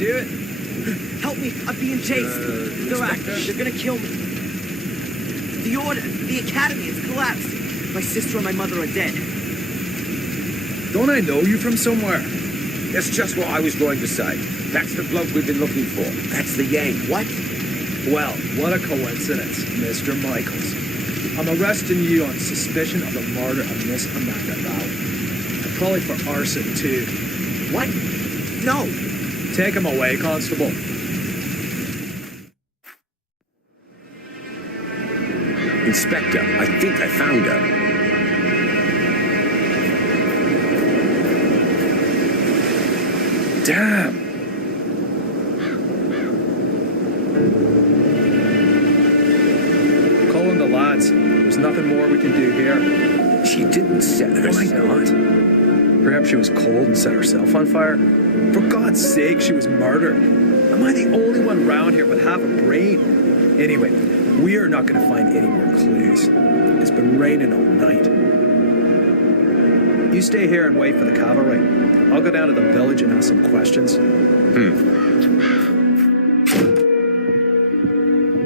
do it. Help me, I'm being chased. They're gonna kill me. The Order, the Academy has collapsed. My sister and my mother are dead. Don't I know you from somewhere? That's just what I was going to say. That's the bloke we've been looking for. That's the Yank. What? Well, what a coincidence, Mr. Michaels. I'm arresting you on suspicion of the murder of Miss Amanda Valley. And probably for arson, too. What? No. Take him away, Constable. Inspector, I think I found her. Damn. Calling the lads. There's nothing more we can do here. She didn't set herself. Why not? Perhaps she was cold and set herself on fire. For God's sake, she was murdered. Am I the only one around here with half a brain? Anyway, we are not going to find any more clues. It's been raining all night. You stay here and wait for the cavalry. I'll go down to the village and ask some questions.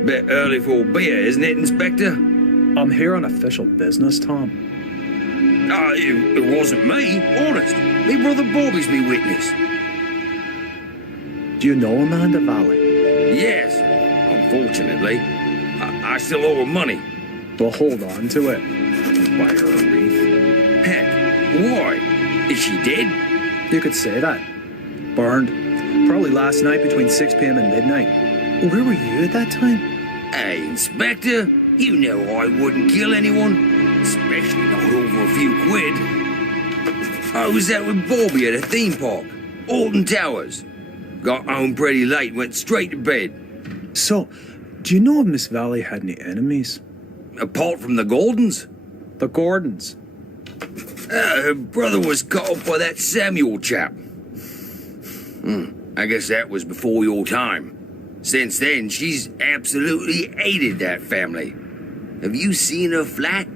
Bit early for a beer, isn't it, Inspector? I'm here on official business, Tom. It wasn't me, honest. Me brother Bobby's me witness. Do you know Amanda Valley? Yes, unfortunately. I still owe her money. Well, hold on to it. Buy her a wreath. Heck, why? Is she dead? You could say that. Burned. Probably last night between 6 p.m. and midnight. Where were you at that time? Hey, Inspector, you know I wouldn't kill anyone. Especially not over a few quid. I was out with Bobby at a theme park. Alton Towers. Got home pretty late, went straight to bed. So, do you know if Miss Valley had any enemies? Apart from the Gordons? The Gordons. Her brother was cut off by that Samuel chap. I guess that was before your time. Since then, she's absolutely hated that family. Have you seen her flat?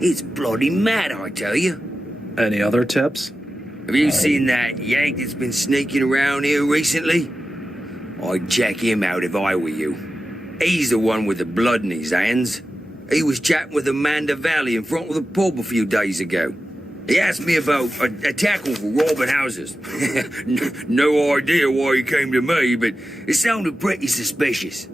It's bloody mad, I tell you. Any other tips? Have you seen that Yank that's been sneaking around here recently? I'd check him out if I were you. He's the one with the blood in his hands. He was chatting with Amanda Valley in front of the pub a few days ago. He asked me about a tackle for robbing houses. No idea why he came to me, but it sounded pretty suspicious.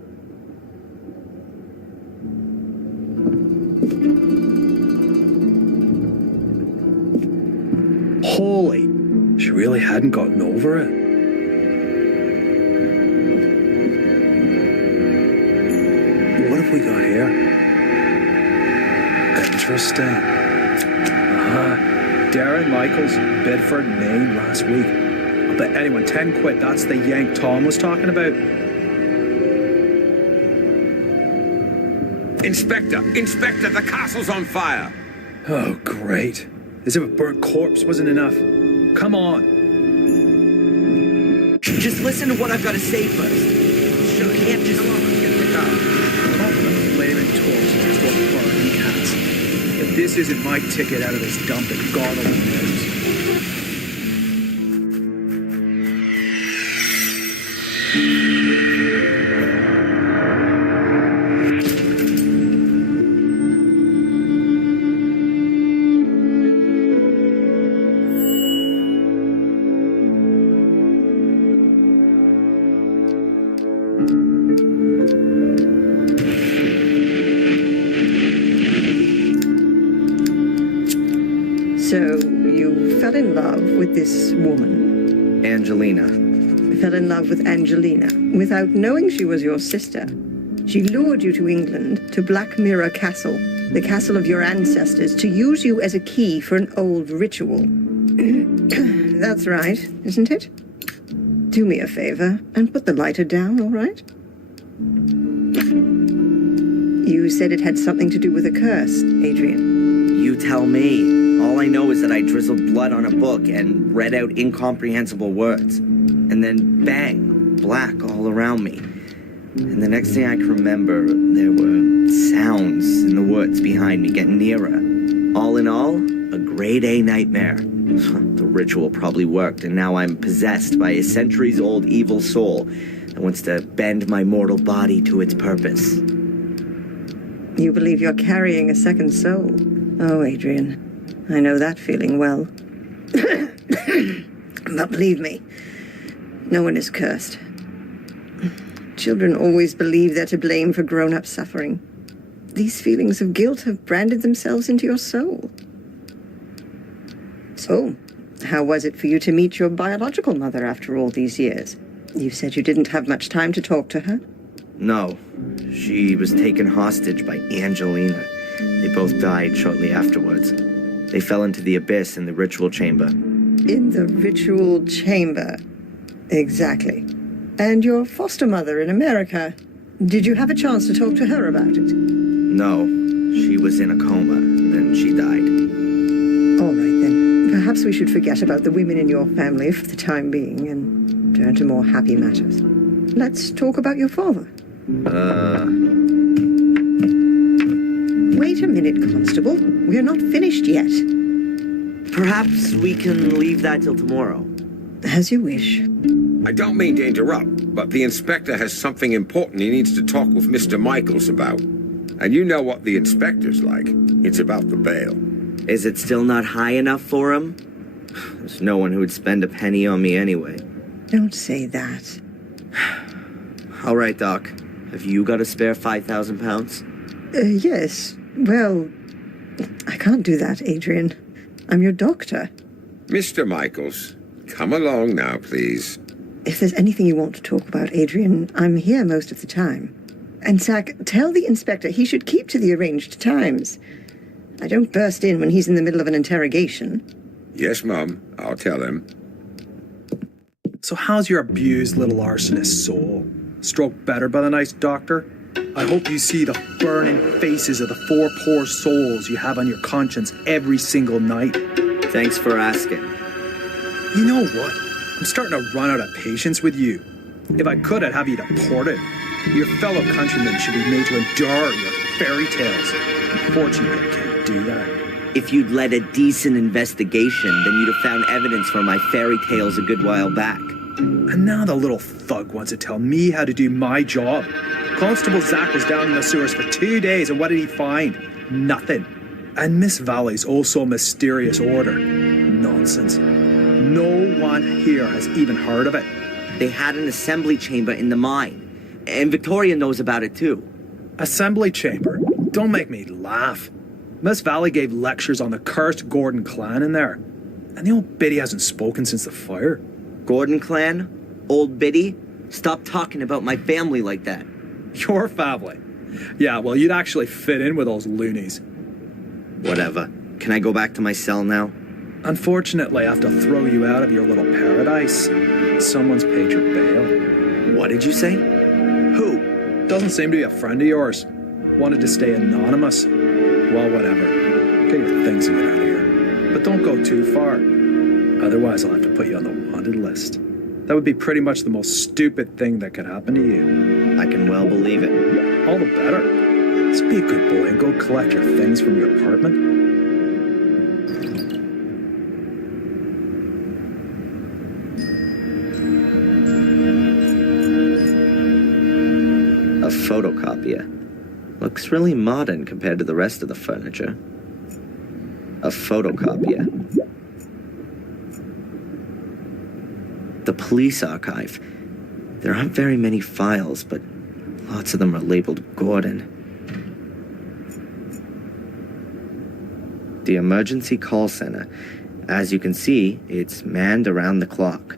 Holy, she really hadn't gotten over it. What have we got here? Interesting. Darren Michaels, Bedford, Maine, last week. I'll bet anyone 10 quid that's the Yank Tom was talking about. Inspector, the castle's on fire. Oh, great. As if a burnt corpse wasn't enough. Come on. Just listen to what I've got to say first. You can't just... Come on, get in the car. Come on, flaming torch and just what burning cats. If this isn't my ticket out of this dump, then God only knows. So, you fell in love with this woman? Angelina. Fell in love with Angelina, without knowing she was your sister. She lured you to England, to Black Mirror Castle, the castle of your ancestors, to use you as a key for an old ritual. That's right, isn't it? Do me a favor and put the lighter down, all right? You said it had something to do with a curse, Adrian. You tell me. All I know is that I drizzled blood on a book and read out incomprehensible words. And then, bang, black all around me. And the next thing I can remember, there were sounds in the woods behind me getting nearer. All in all, A grade A nightmare. The ritual probably worked, and now I'm possessed by a centuries-old evil soul that wants to bend my mortal body to its purpose. You believe you're carrying a second soul. Oh, Adrian, I know that feeling well. But believe me, no one is cursed. Children always believe they're to blame for grown-up suffering. These feelings of guilt have branded themselves into your soul. So, how was it for you to meet your biological mother after all these years? You said you didn't have much time to talk to her? No, she was taken hostage by Angelina. They both died shortly afterwards. They fell into the abyss in the ritual chamber. In the ritual chamber. Exactly. And your foster mother in America, did you have a chance to talk to her about it? No, she was in a coma, and then she died. All right, then. Perhaps we should forget about the women in your family for the time being and turn to more happy matters. Let's talk about your father. Wait a minute, Constable. We're not finished yet. Perhaps we can leave that till tomorrow. As you wish. I don't mean to interrupt, but the inspector has something important he needs to talk with Mr. Michaels about. And you know what the inspector's like. It's about the bail. Is it still not high enough for him? There's no one who would spend a penny on me anyway. Don't say that. All right, Doc. Have you got a spare 5,000 pounds? Yes. Well, I can't do that, Adrian. I'm your doctor. Mr. Michaels, come along now, please. If there's anything you want to talk about, Adrian, I'm here most of the time. And Zach, tell the inspector he should keep to the arranged times. I don't burst in when he's in the middle of an interrogation. Yes, Mum, I'll tell him. So how's your abused little arsonist soul? Stroke better by the nice doctor? I hope you see the burning faces of the 4 poor souls you have on your conscience every single night. Thanks for asking. You know what? I'm starting to run out of patience with you. If I could, I'd have you deported. Your fellow countrymen should be made to endure your fairy tales. Unfortunately, I can't do that. If you'd led a decent investigation, then you'd have found evidence for my fairy tales a good while back. And now the little thug wants to tell me how to do my job. Constable Zach was down in the sewers for 2 days, and what did he find? Nothing. And Miss Valley's also mysterious order. Nonsense. No one here has even heard of it. They had an assembly chamber in the mine. And Victoria knows about it too. Assembly chamber? Don't make me laugh. Miss Valley gave lectures on the cursed Gordon clan in there. And the old biddy hasn't spoken since the fire. Gordon clan? Old Biddy? Stop talking about my family like that. Your family? Yeah, well, you'd actually fit in with those loonies. Whatever. Can I go back to my cell now? Unfortunately, I have to throw you out of your little paradise. Someone's paid your bail. What did you say? Who? Doesn't seem to be a friend of yours. Wanted to stay anonymous. Well, whatever. Get your things and get out of here. But don't go too far. Otherwise, I'll have to put you on the wanted list. That would be pretty much the most stupid thing that could happen to you. I can well believe it. All the better. So be a good boy and go collect your things from your apartment. A photocopier. Looks really modern compared to the rest of the furniture. A photocopier. The police archive. There aren't very many files, but lots of them are labeled Gordon. The emergency call center. As you can see, it's manned around the clock.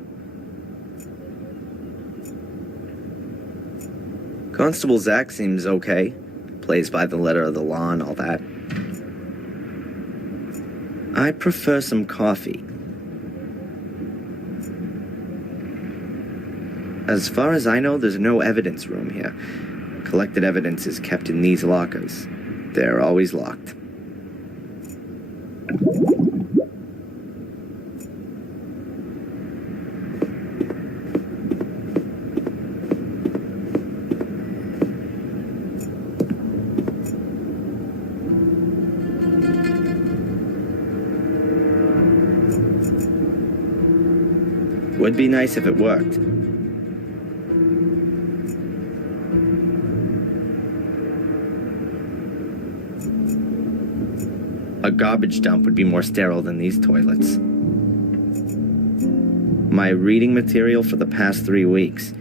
Constable Zach seems okay. Plays by the letter of the law and all that. I prefer some coffee. As far as I know, there's no evidence room here. Collected evidence is kept in these lockers. They're always locked. Would be nice if it worked. A garbage dump would be more sterile than these toilets. My reading material for the past 3 weeks.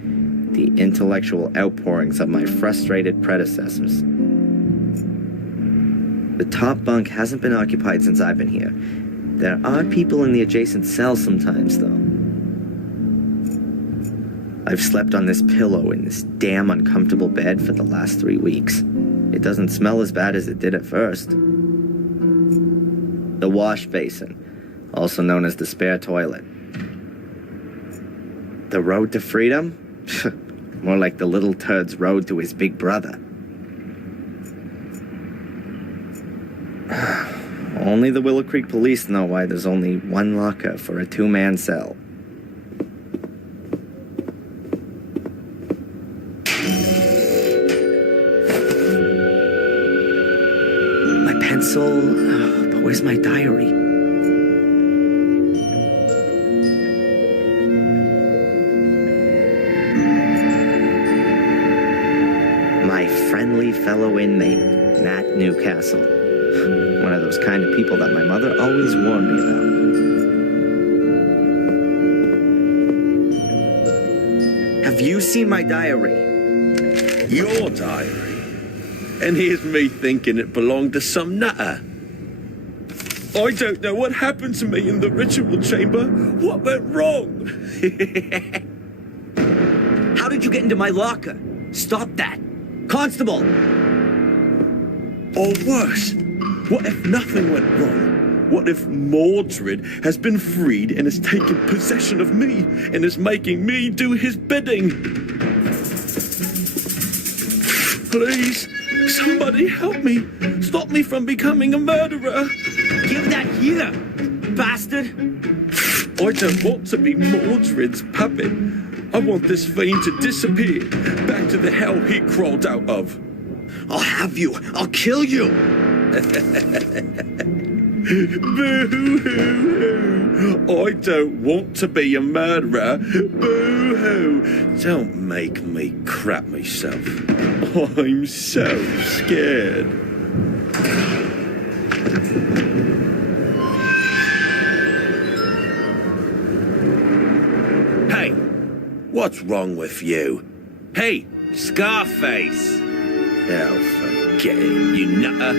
The intellectual outpourings of my frustrated predecessors. The top bunk hasn't been occupied since I've been here. There are people in the adjacent cell sometimes, though. I've slept on this pillow in this damn uncomfortable bed for the last 3 weeks. It doesn't smell as bad as it did at first. The wash basin, also known as the spare toilet. The road to freedom? More like the little turd's road to his big brother. Only the Willow Creek police know why there's only one locker for a 2-man cell. My pencil, but where's my diary? My friendly fellow inmate, Matt Newcastle. One of those kind of people that my mother always warned me about. Have you seen my diary? Your diary? And here's me thinking it belonged to some nutter. I don't know what happened to me in the ritual chamber. What went wrong? How did you get into my locker? Stop that! Constable! Or worse, what if nothing went wrong? What if Mordred has been freed and has taken possession of me and is making me do his bidding? Please, somebody help me. Stop me from becoming a murderer. Give that here, bastard! I don't want to be Mordred's puppet. I want this fiend to disappear back to the hell he crawled out of. I'll have you! I'll kill you! Boo-hoo-hoo! I don't want to be a murderer. Boo-hoo! Don't make me crap myself. I'm so scared. Hey, what's wrong with you? Hey, Scarface! Oh, forget it, you nutter.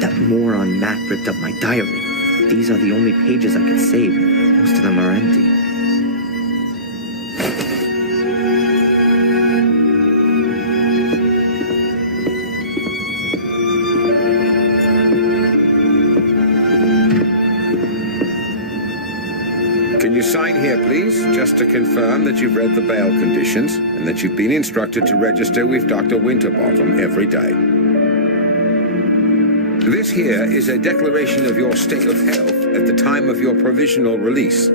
That moron Matt ripped up my diary. These are the only pages I could save. Most of them are empty. Can you sign here, please, just to confirm that you've read the bail conditions and that you've been instructed to register with Dr. Winterbottom every day. This here is a declaration of your state of health at the time of your provisional release.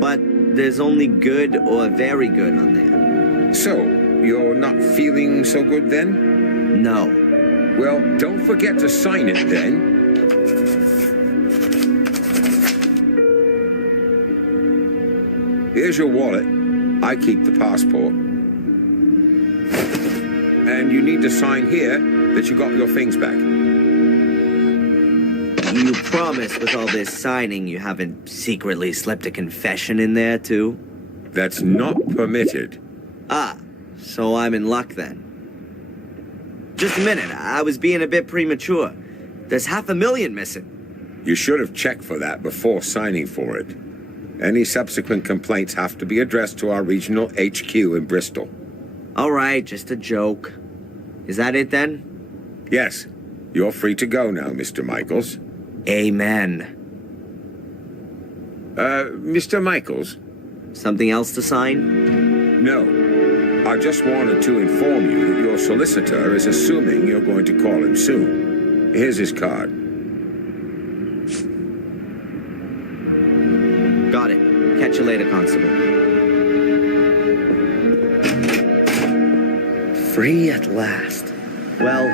But there's only good or very good on there. So, you're not feeling so good then? No. Well, don't forget to sign it then. Here's your wallet. I keep the passport. And you need to sign here that you got your things back. You promise with all this signing you haven't secretly slipped a confession in there, too? That's not permitted. Ah, so I'm in luck then. Just a minute, I was being a bit premature. There's $500,000 missing. You should have checked for that before signing for it. Any subsequent complaints have to be addressed to our regional HQ in Bristol. All right, just a joke. Is that it then? Yes, you're free to go now, Mr. Michaels. Amen. Mr. Michaels? Something else to sign? No. I just wanted to inform you that your solicitor is assuming you're going to call him soon. Here's his card. Got it. Catch you later, Constable. Free at last. Well,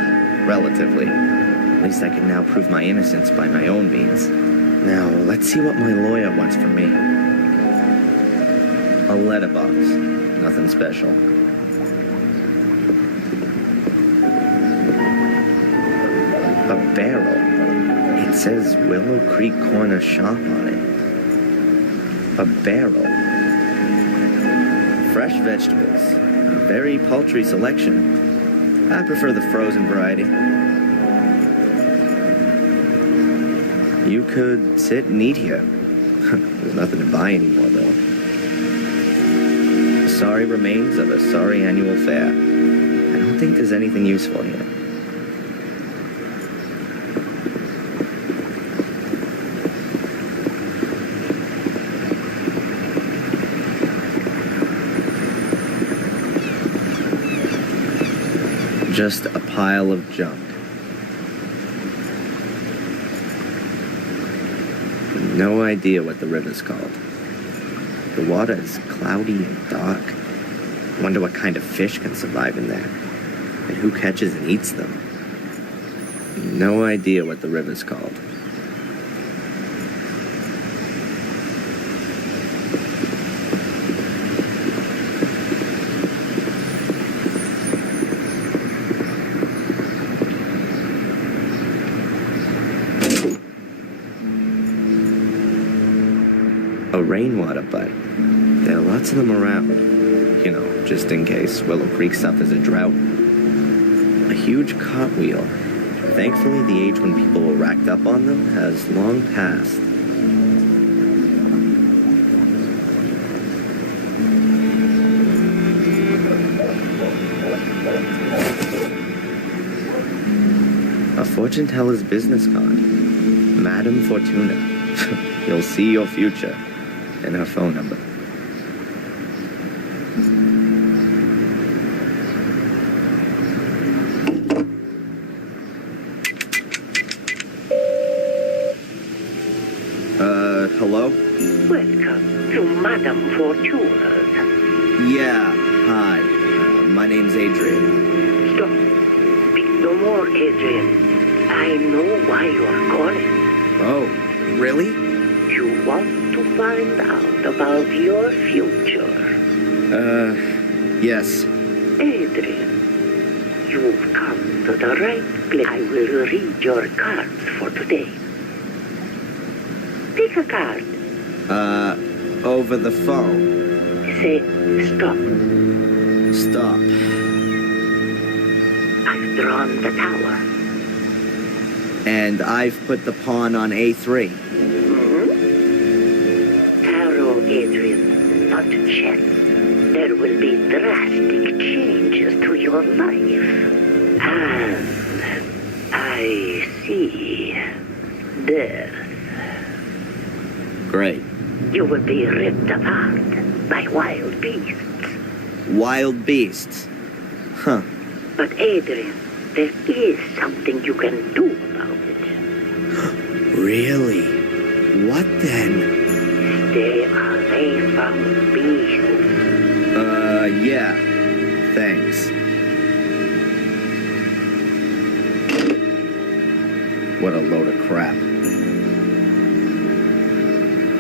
relatively. At least I can now prove my innocence by my own means. Now, let's see what my lawyer wants from me. A letterbox. Nothing special. A barrel. It says Willow Creek Corner Shop on it. A barrel. Fresh vegetables. A very paltry selection. I prefer the frozen variety. You could sit and eat here. There's nothing to buy anymore, though. Sorry remains of a sorry annual fair. I don't think there's anything useful here. Just a pile of junk. No idea what the river's called. The water is cloudy and dark. Wonder what kind of fish can survive in there. And who catches and eats them. No idea what the river's called. A rainwater butt. There are lots of them around. You know, just in case Willow Creek suffers a drought. A huge cartwheel. Thankfully, the age when people were racked up on them has long passed. A fortune teller's business card. Madame Fortuna. You'll see your future. And her phone number. Hello? Welcome to Madame Fortuna's. Yeah, hi. My name's Adrian. Stop. Speak no more, Adrian. I know why you're calling. Oh, really? You want to find out about your future. Yes. Adrian, you've come to the right place. I will read your cards for today. Pick a card. Over the phone. Say, stop. Stop. I've drawn the tower. And I've put the pawn on A3. Tarot, Adrian, not chess. There will be drastic changes to your life. And I see death. Great. You will be ripped apart by wild beasts. Wild beasts. Huh. But Adrian, there is something you can do about it. Really? What then? Stay away from beasts. Yeah. Thanks. What a load of crap.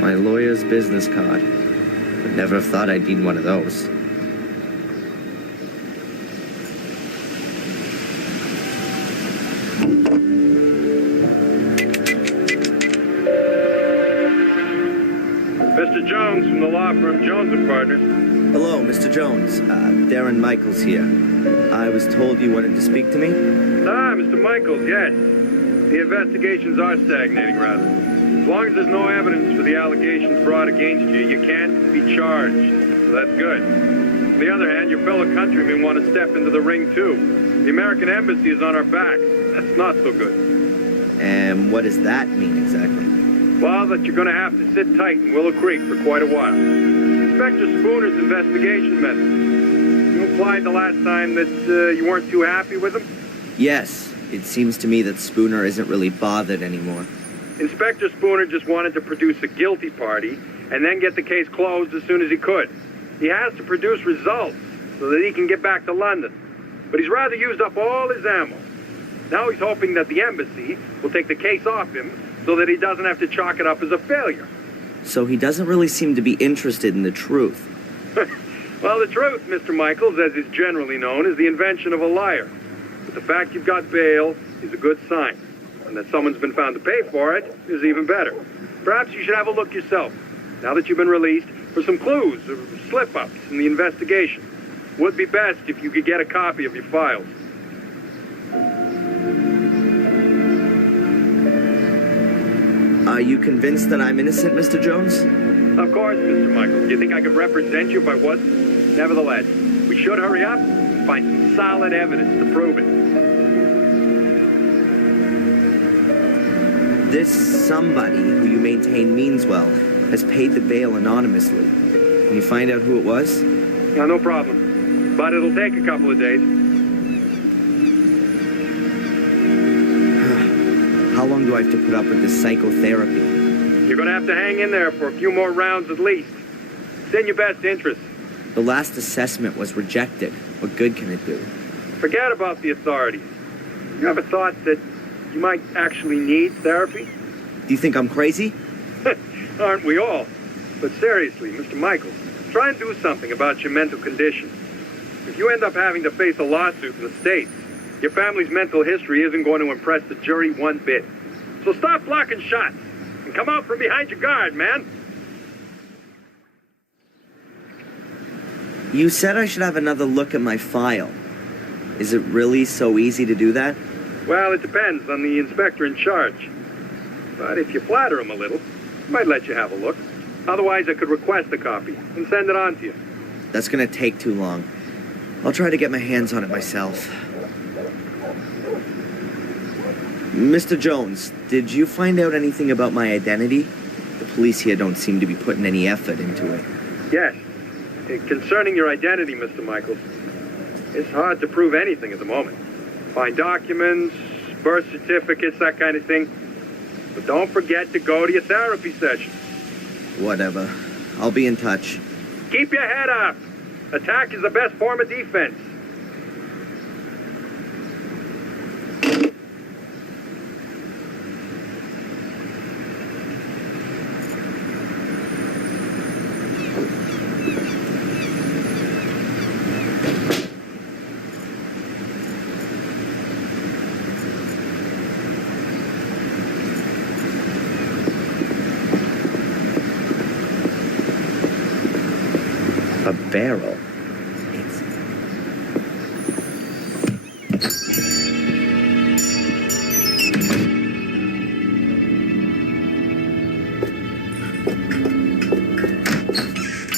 My lawyer's business card. Would never have thought I'd need one of those. Mr. Jones from the law firm Jones and Partners. Hello, Mr. Jones. Darren Michaels here. I was told you wanted to speak to me? Ah, Mr. Michaels, yes. The investigations are stagnating, rather. As long as there's no evidence for the allegations brought against you, you can't be charged. So that's good. On the other hand, your fellow countrymen want to step into the ring, too. The American embassy is on our back. That's not so good. And what does that mean exactly? Well, that you're going to have to sit tight in Willow Creek for quite a while. Inspector Spooner's investigation methods. You implied the last time that you weren't too happy with him? Yes. It seems to me that Spooner isn't really bothered anymore. Inspector Spooner just wanted to produce a guilty party and then get the case closed as soon as he could. He has to produce results so that he can get back to London. but he's rather used up all his ammo. Now he's hoping that the embassy will take the case off him so that he doesn't have to chalk it up as a failure. So he doesn't really seem to be interested in the truth. Well, the truth, Mr. Michaels, as is generally known, is the invention of a liar. But the fact you've got bail is a good sign. And that someone's been found to pay for it is even better. Perhaps you should have a look yourself, now that you've been released, for some clues or slip-ups in the investigation. Would be best if you could get a copy of your files. Are you convinced that I'm innocent, Mr. Jones? Of course, Mr. Michaels. Do you think I could represent you if I wasn't? Nevertheless, we should hurry up and find some solid evidence to prove it. This somebody who you maintain means well has paid the bail anonymously. Can you find out who it was? No problem. But it'll take a couple of days. How long do I have to put up with this psychotherapy? You're going to have to hang in there for a few more rounds at least. It's in your best interest. The last assessment was rejected. What good can it do? Forget about the authorities. You ever thought that you might actually need therapy? Do you think I'm crazy? Aren't we all? But seriously, Mr. Michaels, try and do something about your mental condition. If you end up having to face a lawsuit in the States, your family's mental history isn't going to impress the jury one bit. So stop blocking shots and come out from behind your guard, man. You said I should have another look at my file. Is it really so easy to do that? Well, it depends on the inspector in charge. But if you flatter him a little, he might let you have a look. Otherwise, I could request a copy and send it on to you. That's gonna take too long. I'll try to get my hands on it myself. Mr. Jones, did you find out anything about my identity? The police here don't seem to be putting any effort into it. Yes. Concerning your identity, Mr. Michaels, it's hard to prove anything at the moment. Find documents, birth certificates, that kind of thing. But don't forget to go to your therapy session. Whatever. I'll be in touch. Keep your head up. Attack is the best form of defense. A barrel.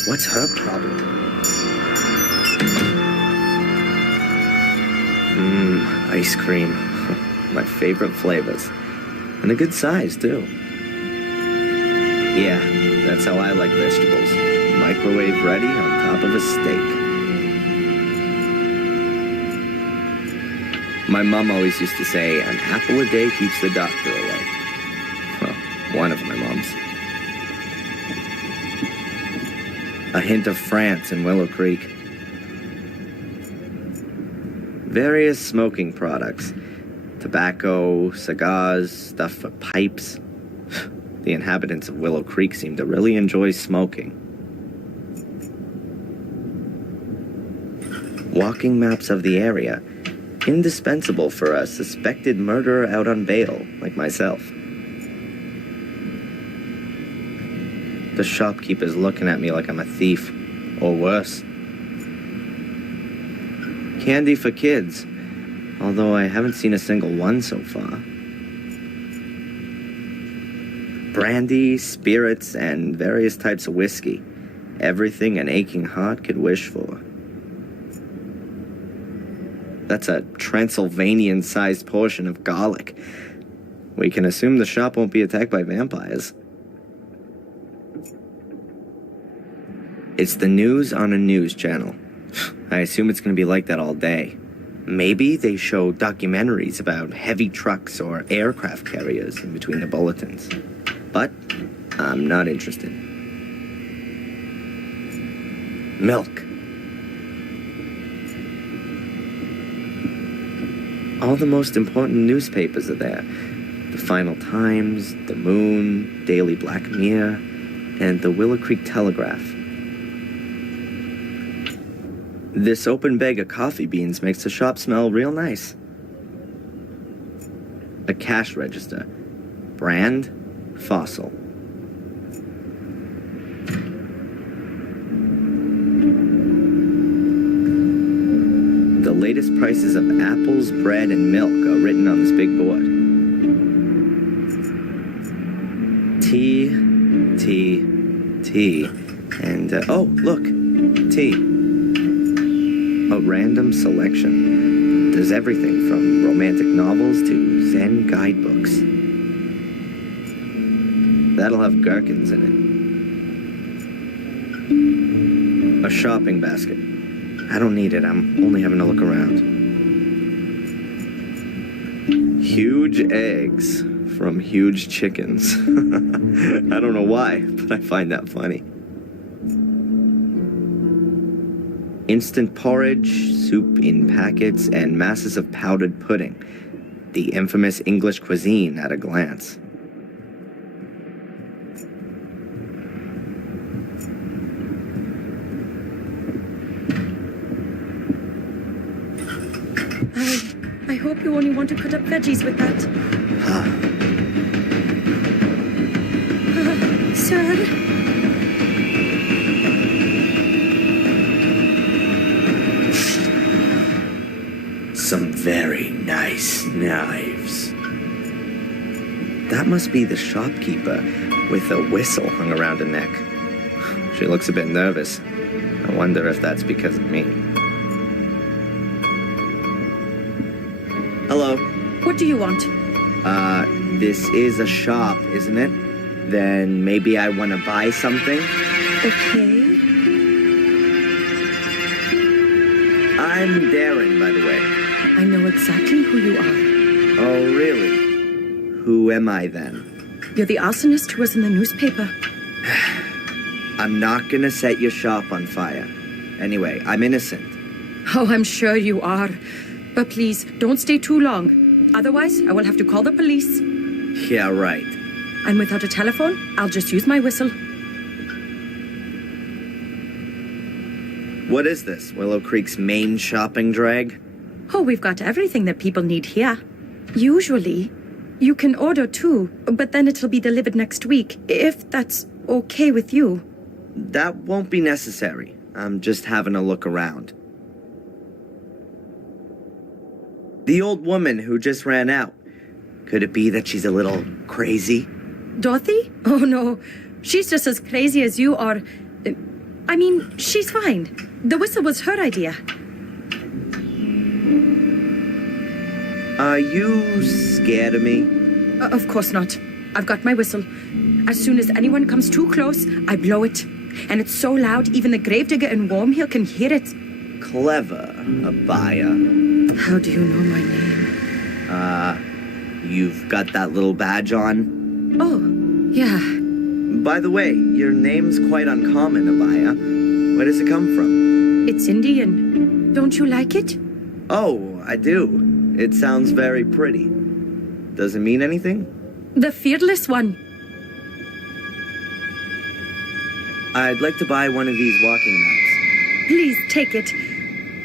What's her problem? Ice cream. My favorite flavors. And a good size, too. Yeah, that's how I like vegetables. Microwave ready on top of a steak. My mom always used to say, an apple a day keeps the doctor away. Well, one of my moms. A hint of France in Willow Creek. Various smoking products. Tobacco, cigars, stuff for pipes. The inhabitants of Willow Creek seem to really enjoy smoking. Walking maps of the area. Indispensable for a suspected murderer out on bail, like myself. The shopkeeper's looking at me like I'm a thief, or worse. Candy for kids, although I haven't seen a single one so far. Brandy, spirits, and various types of whiskey. Everything an aching heart could wish for. That's a Transylvanian-sized portion of garlic. We can assume the shop won't be attacked by vampires. It's the news on a news channel. I assume it's going to be like that all day. Maybe they show documentaries about heavy trucks or aircraft carriers in between the bulletins. But I'm not interested. Milk. All the most important newspapers are there. The Final Times, The Moon, Daily Black Mirror, and the Willow Creek Telegraph. This open bag of coffee beans makes the shop smell real nice. A cash register. Brand, Fossil. The latest prices of apples, bread, and milk are written on this big board. Tea, and, oh, look, tea. A random selection. There's everything from romantic novels to Zen guidebooks. That'll have gherkins in it. A shopping basket. I don't need it. I'm only having a look around. Huge eggs from huge chickens. I don't know why, but I find that funny. Instant porridge, soup in packets, and masses of powdered pudding. The infamous English cuisine at a glance. I hope you only want to cut up veggies with that. Sir? Some very nice knives. That must be the shopkeeper with a whistle hung around her neck. She looks a bit nervous. I wonder if that's because of me. Hello. What do you want? This is a shop, isn't it? Then maybe I want to buy something. Okay. I'm Darren, by the way. I know exactly who you are. Oh, really? Who am I then? You're the arsonist who was in the newspaper. I'm not gonna set your shop on fire. Anyway, I'm innocent. Oh, I'm sure you are. But please, don't stay too long. Otherwise, I will have to call the police. Yeah, right. And without a telephone, I'll just use my whistle. What is this? Willow Creek's main shopping drag? Oh, we've got everything that people need here. Usually, you can order too, but then it'll be delivered next week, if that's okay with you. That won't be necessary. I'm just having a look around. The old woman who just ran out. Could it be that she's a little crazy? Dorothy? Oh no, she's just as crazy as you are. I mean, she's fine. The whistle was her idea. Are you scared of me? Of course not. I've got my whistle. As soon as anyone comes too close, I blow it. And it's so loud, even the gravedigger in Wormhill can hear it. Clever, Abaya. How do you know my name? You've got that little badge on? Oh, yeah. By the way, your name's quite uncommon, Abaya. Where does it come from? It's Indian. Don't you like it? Oh, I do. It sounds very pretty. Does it mean anything? The fearless one. I'd like to buy one of these walking mats. Please, take it.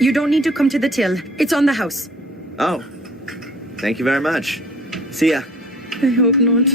You don't need to come to the till. It's on the house. Oh, thank you very much. See ya. I hope not.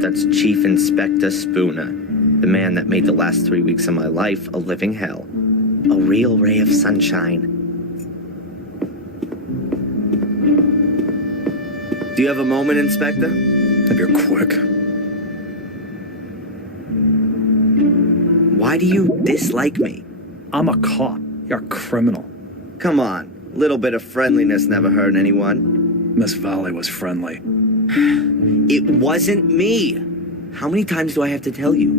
That's Chief Inspector Spooner, the man that made the last 3 weeks of my life a living hell. A real ray of sunshine. Do you have a moment, Inspector? If you're quick. Why do you dislike me? I'm a cop. You're a criminal. Come on, little bit of friendliness never hurt anyone. Miss Valley was friendly. It wasn't me. How many times do I have to tell you?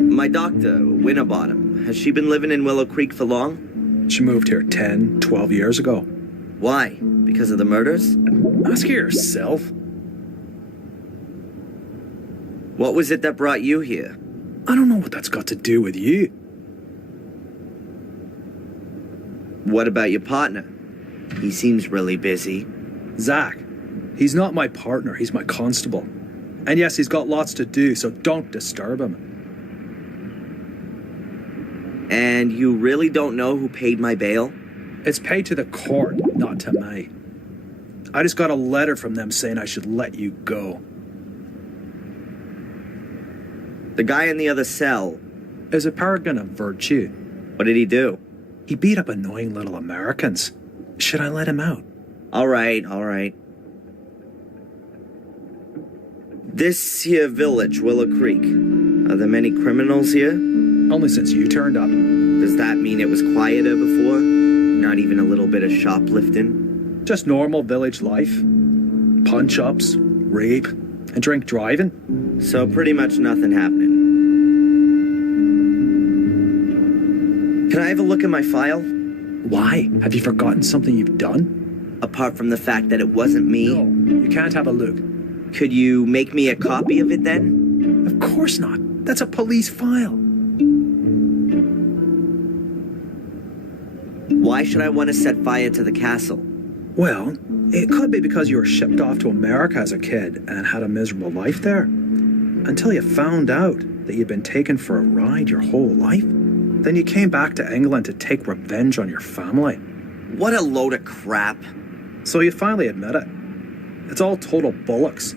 My doctor, Winterbottom, has she been living in Willow Creek for long? She moved here 10, 12 years ago. Why? Because of the murders? Ask her yourself. What was it that brought you here? I don't know what that's got to do with you. What about your partner? He seems really busy. Zach. He's not my partner, he's my constable. And yes, he's got lots to do, so don't disturb him. And you really don't know who paid my bail? It's paid to the court, not to me. I just got a letter from them saying I should let you go. The guy in the other cell. Is a paragon of virtue. What did he do? He beat up annoying little Americans. Should I let him out? All right. This here village, Willow Creek. Are there many criminals here? Only since you turned up. Does that mean it was quieter before? Not even a little bit of shoplifting? Just normal village life. Punch-ups, rape, and drink driving. So pretty much nothing happening. Can I have a look at my file? Why? Have you forgotten something you've done? Apart from the fact that it wasn't me? No, you can't have a look. Could you make me a copy of it then? Of course not. That's a police file. Why should I want to set fire to the castle? Well, it could be because you were shipped off to America as a kid and had a miserable life there. Until you found out that you'd been taken for a ride your whole life. Then you came back to England to take revenge on your family. What a load of crap. So you finally admit it. It's all total bollocks.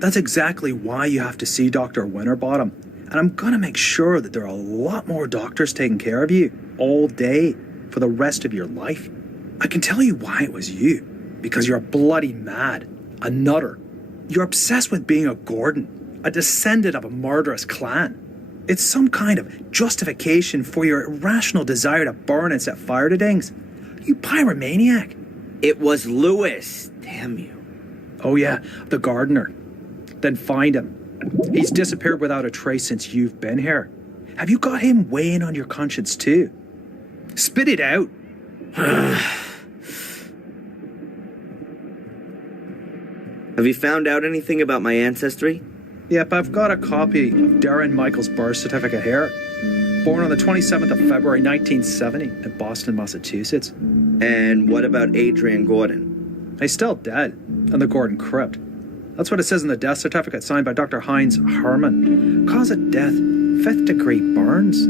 That's exactly why you have to see Dr. Winterbottom. And I'm gonna make sure that there are a lot more doctors taking care of you all day for the rest of your life. I can tell you why it was you. Because you're bloody mad. A nutter. You're obsessed with being a Gordon. A descendant of a murderous clan. It's some kind of justification for your irrational desire to burn and set fire to things. You pyromaniac. It was Lewis. Damn you. Oh yeah, the gardener. Then find him. He's disappeared without a trace since you've been here. Have you got him weighing on your conscience too? Spit it out. Have you found out anything about my ancestry? Yep, I've got a copy of Darren Michael's birth certificate here. Born on the 27th of February 1970 in Boston, Massachusetts. And what about Adrian Gordon? He's still dead in the Gordon Crypt. That's what it says in the death certificate signed by Dr. Heinz Herman. Cause of death, 5th degree burns.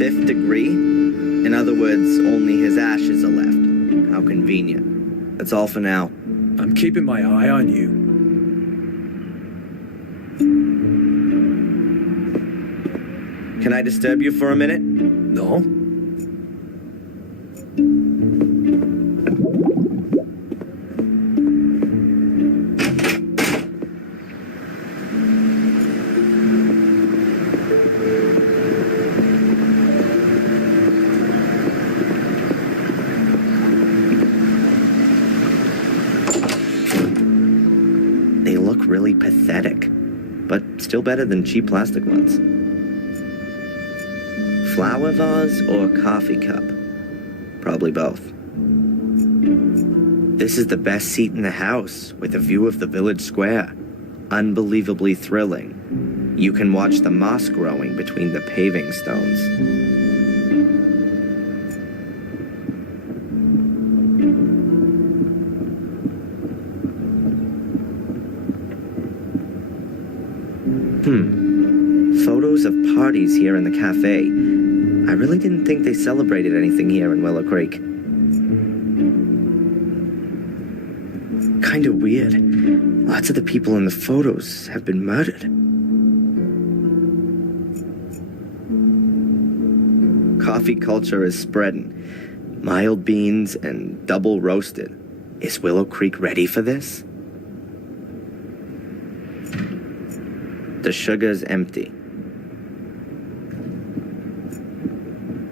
5th degree? In other words, only his ashes are left. How convenient. That's all for now. I'm keeping my eye on you. Can I disturb you for a minute? No? They look really pathetic, but still better than cheap plastic ones. Flower vase or coffee cup? Probably both. This is the best seat in the house, with a view of the village square. Unbelievably thrilling. You can watch the moss growing between the paving stones. Photos of parties here in the cafe. I really didn't think they celebrated anything here in Willow Creek. Kind of weird. Lots of the people in the photos have been murdered. Coffee culture is spreading. Mild beans and double roasted. Is Willow Creek ready for this? The sugar's empty.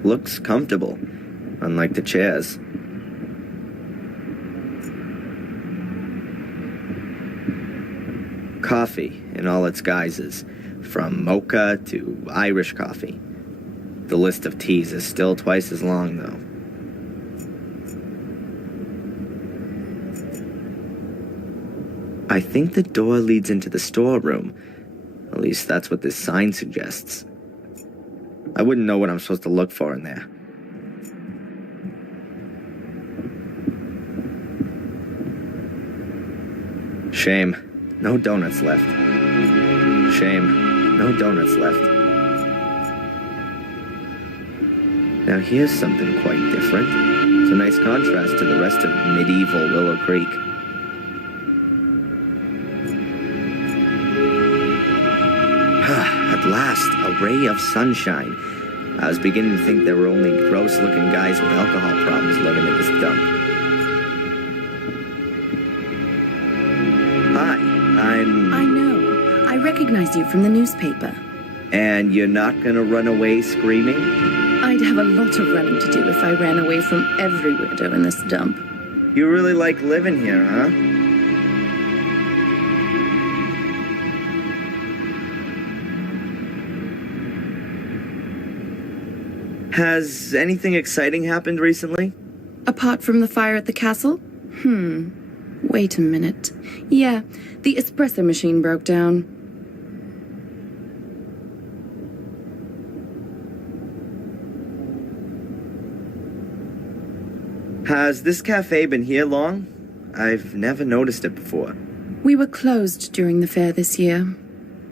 Looks comfortable, unlike the chairs. Coffee in all its guises, from mocha to Irish coffee. The list of teas is still twice as long, though. I think the door leads into the storeroom. At least that's what this sign suggests. I wouldn't know what I'm supposed to look for in there. Shame. No donuts left. Shame. No donuts left. Now here's something quite different. It's a nice contrast to the rest of medieval Willow Creek. At last, a ray of sunshine. I was beginning to think there were only gross-looking guys with alcohol problems living at this dump. Hi, I know. I recognize you from the newspaper. And you're not gonna run away screaming? I'd have a lot of running to do if I ran away from every weirdo in this dump. You really like living here, huh? Has anything exciting happened recently? Apart from the fire at the castle? Wait a minute. Yeah, the espresso machine broke down. Has this cafe been here long? I've never noticed it before. We were closed during the fair this year.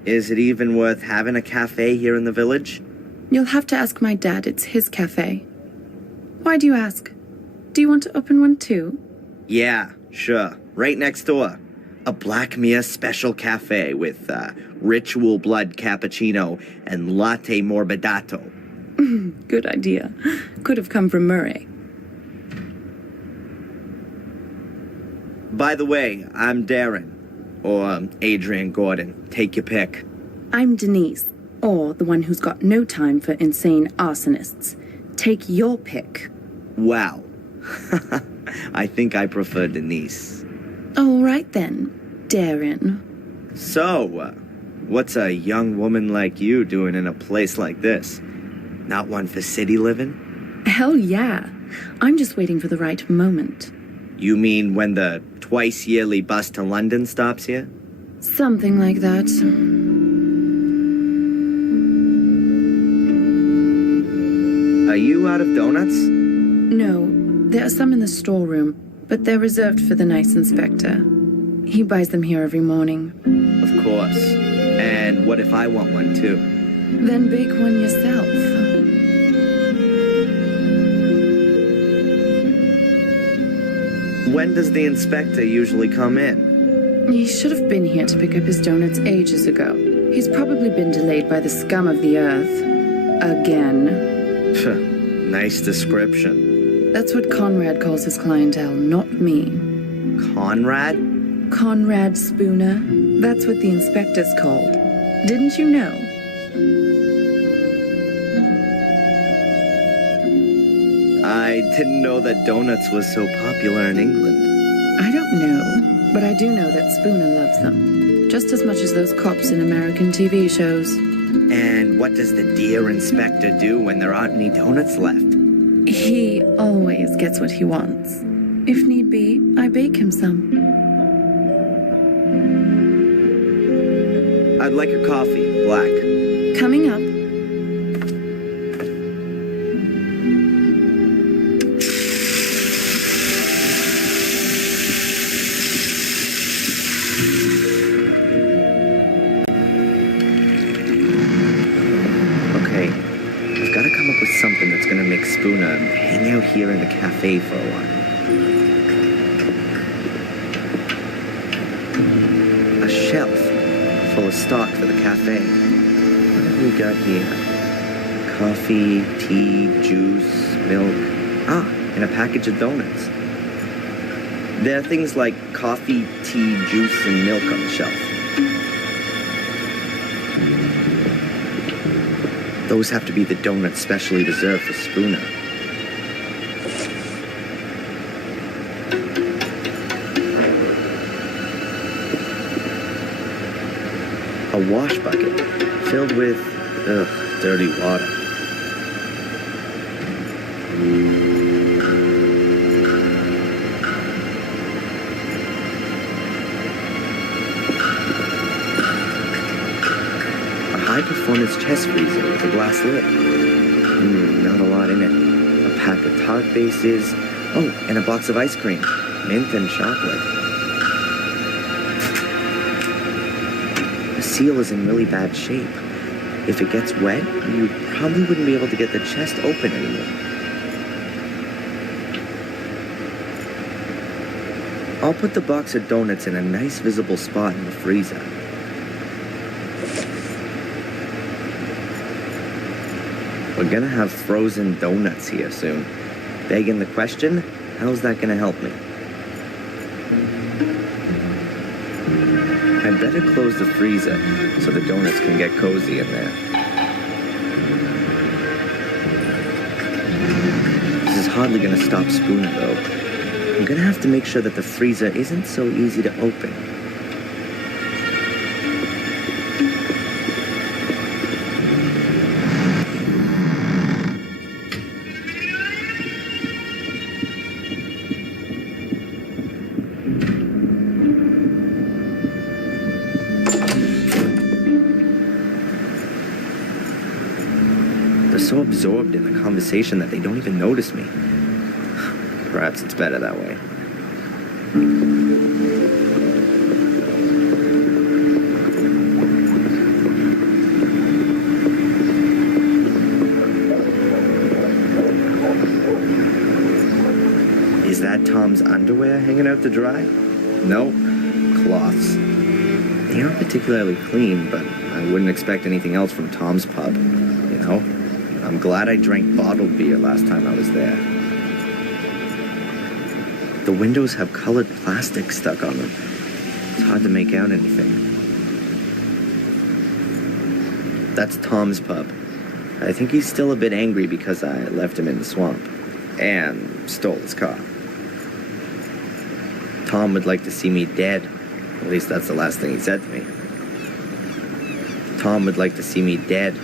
Is it even worth having a cafe here in the village? You'll have to ask my dad. It's his cafe. Why do you ask? Do you want to open one too? Yeah, sure. Right next door. A Black Mia special cafe with ritual blood cappuccino and latte morbidato. Good idea. Could have come from Murray. By the way, I'm Darren. Or Adrian Gordon. Take your pick. I'm Denise, or the one who's got no time for insane arsonists. Take your pick. Wow. I think I prefer Denise. All right then, Darren. So, what's a young woman like you doing in a place like this? Not one for city living? Hell yeah. I'm just waiting for the right moment. You mean when the twice-yearly bus to London stops here? Something like that. Are you out of donuts? No, there are some in the storeroom, but they're reserved for the nice inspector. He buys them here every morning. Of course. And what if I want one too? Then bake one yourself. When does the inspector usually come in? He should have been here to pick up his donuts ages ago. He's probably been delayed by the scum of the earth. Again. Nice description. That's what Conrad calls his clientele, not me. Conrad? Conrad Spooner. That's what the inspector's called. Didn't you know? I didn't know that donuts was so popular in England. I don't know, but I do know that Spooner loves them. Just as much as those cops in American TV shows. And what does the dear inspector do when there aren't any donuts left? He always gets what he wants. If need be, I bake him some. I'd like a coffee, black. Coming up. Something that's gonna make Spooner hang out here in the cafe for a while. A shelf full of stock for the cafe. What have we got here? Coffee, tea, juice, milk. And a package of donuts. There are things like coffee, tea, juice, and milk on the shelf. Those have to be the donuts specially reserved for Spooner. A wash bucket filled with, dirty water. A high-performance chest freezer with a glass lid. Not a lot in it. A pack of tart bases. Oh, and a box of ice cream. Mint and chocolate. The seal is in really bad shape. If it gets wet, you probably wouldn't be able to get the chest open anymore. I'll put the box of donuts in a nice visible spot in the freezer. We're gonna have frozen donuts here soon. Begging the question, how's that gonna help me? I'd better close the freezer so the donuts can get cozy in there. This is hardly gonna stop Spooner though. I'm gonna have to make sure that the freezer isn't so easy to open. They're so absorbed in the conversation that they don't even notice me. Perhaps it's better that way. Is that Tom's underwear hanging out to dry? No, cloths. They aren't particularly clean, but I wouldn't expect anything else from Tom's pub, you know? I'm glad I drank bottled beer last time I was there. The windows have colored plastic stuck on them. It's hard to make out anything. That's Tom's pub. I think he's still a bit angry because I left him in the swamp and stole his car. Tom would like to see me dead. At least that's the last thing he said to me. Tom would like to see me dead.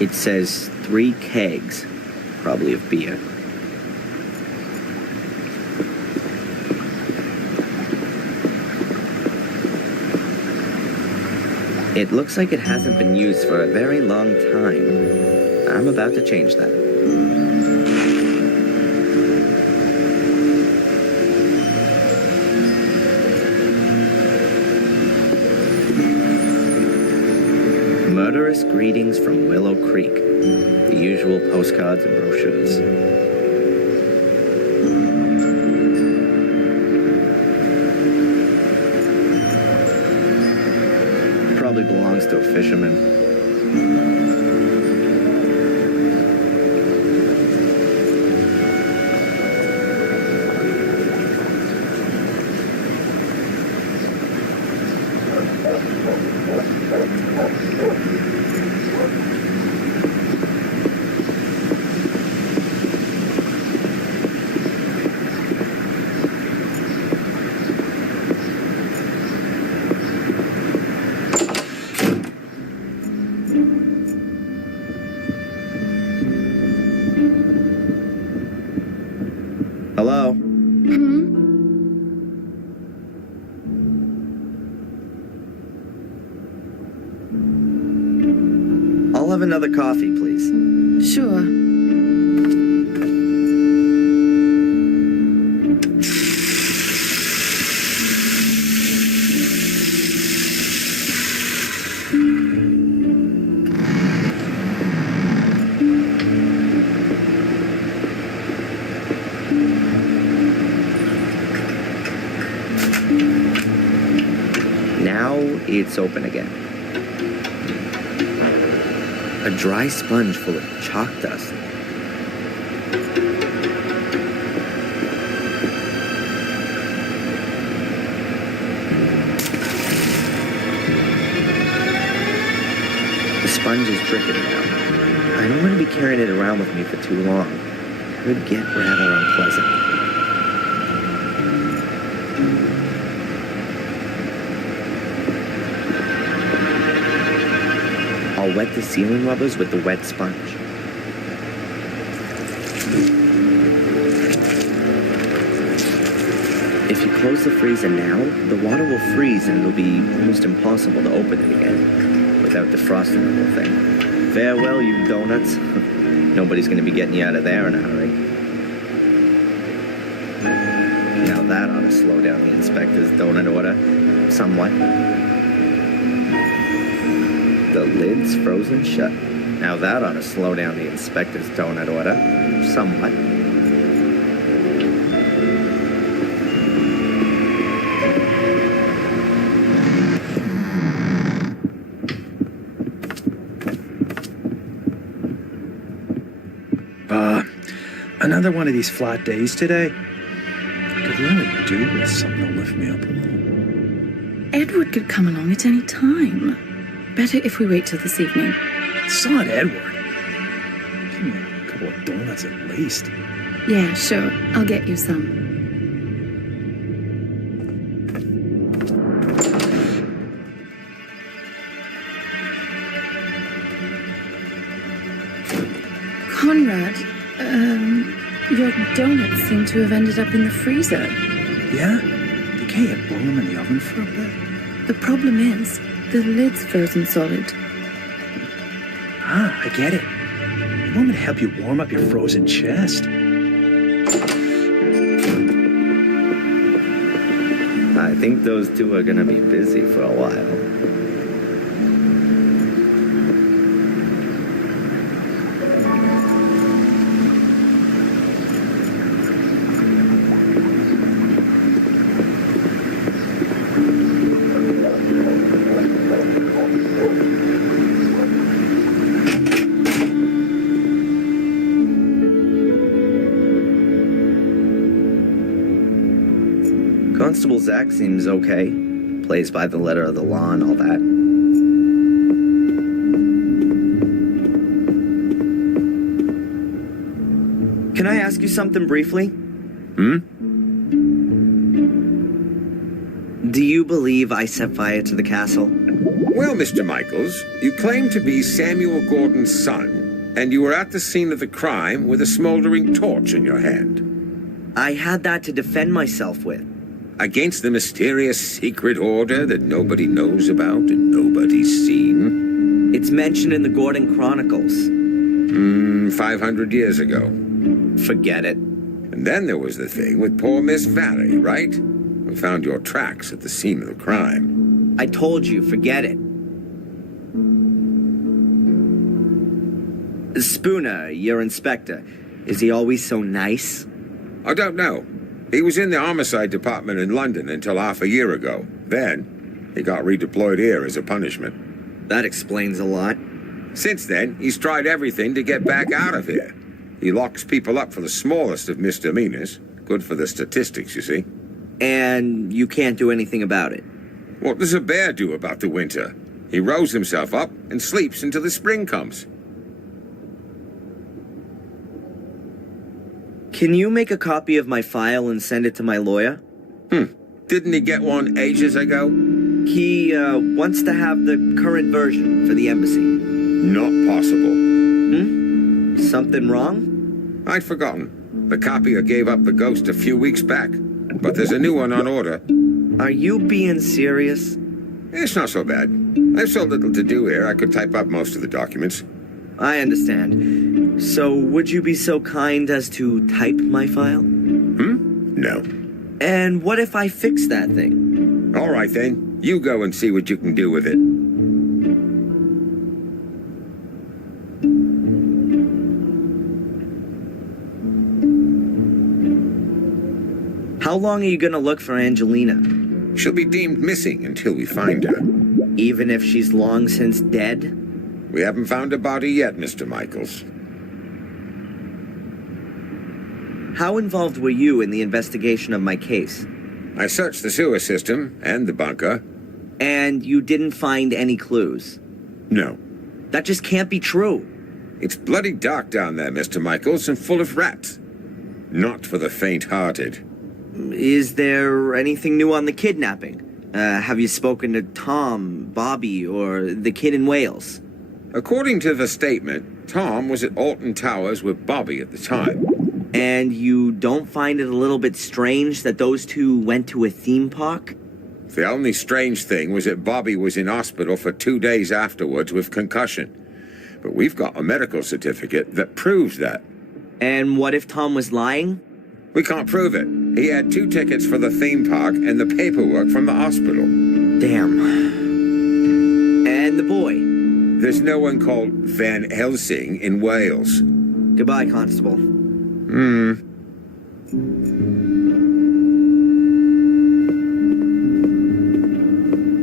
It says 3 kegs, probably of beer. It looks like it hasn't been used for a very long time. I'm about to change that. Murderous greetings from Willow Creek. The usual postcards and brochures. Probably belongs to a fisherman. Hello? I'll have another coffee, please. Sure. Now it's open again. A dry sponge full of chalk dust. The sponge is dripping now. I don't want to be carrying it around with me for too long. It would get rather unpleasant. I'll wet the ceiling rubbers with the wet sponge. If you close the freezer now, the water will freeze and it'll be almost impossible to open it again without defrosting the whole thing. Farewell, you donuts. Nobody's going to be getting you out of there in a hurry. Now that ought to slow down the inspector's donut order somewhat. The lid's frozen shut. Now that ought to slow down the inspector's donut order somewhat. Another one of these flat days today. Could really do with something to lift me up a little. Edward could come along at any time. Better if we wait till this evening. It's not Edward. Give me a couple of donuts at least. Yeah, sure. I'll get you some. Conrad, your donuts seem to have ended up in the freezer. Yeah? Can't you blow them in the oven for a bit? The problem is, the lid's frozen solid. Ah, I get it. You want me to help you warm up your frozen chest? I think those two are gonna be busy for a while. Constable Zach seems okay. Plays by the letter of the law and all that. Can I ask you something briefly? Do you believe I set fire to the castle? Well, Mr. Michaels, you claim to be Samuel Gordon's son, and you were at the scene of the crime with a smoldering torch in your hand. I had that to defend myself with. Against the mysterious secret order that nobody knows about and nobody's seen? It's mentioned in the Gordon Chronicles. 500 years ago. Forget it. And then there was the thing with poor Miss Valley, right? We found your tracks at the scene of the crime. I told you, forget it. Spooner, your inspector, is he always so nice? I don't know. He was in the homicide department in London until half a year ago. Then, he got redeployed here as a punishment. That explains a lot. Since then, he's tried everything to get back out of here. He locks people up for the smallest of misdemeanors. Good for the statistics, you see. And you can't do anything about it? What does a bear do about the winter? He rolls himself up and sleeps until the spring comes. Can you make a copy of my file and send it to my lawyer? Didn't he get one ages ago? He wants to have the current version for the embassy. Not possible. Something wrong? I'd forgotten. The copier gave up the ghost a few weeks back. But there's a new one on order. Are you being serious? It's not so bad. I've so little to do here, I could type up most of the documents. I understand. So would you be so kind as to type my file? No. And what if I fix that thing? All right, then. You go and see what you can do with it. How long are you gonna look for Angelina? She'll be deemed missing until we find her. Even if she's long since dead? We haven't found a body yet, Mr. Michaels. How involved were you in the investigation of my case? I searched the sewer system and the bunker. And you didn't find any clues? No. That just can't be true. It's bloody dark down there, Mr. Michaels, and full of rats. Not for the faint-hearted. Is there anything new on the kidnapping? Have you spoken to Tom, Bobby, or the kid in Wales? According to the statement, Tom was at Alton Towers with Bobby at the time. And you don't find it a little bit strange that those two went to a theme park? The only strange thing was that Bobby was in hospital for 2 days afterwards with concussion. But we've got a medical certificate that proves that. And what if Tom was lying? We can't prove it. He had 2 tickets for the theme park and the paperwork from the hospital. Damn. And the boy? There's no one called Van Helsing in Wales. Goodbye, Constable.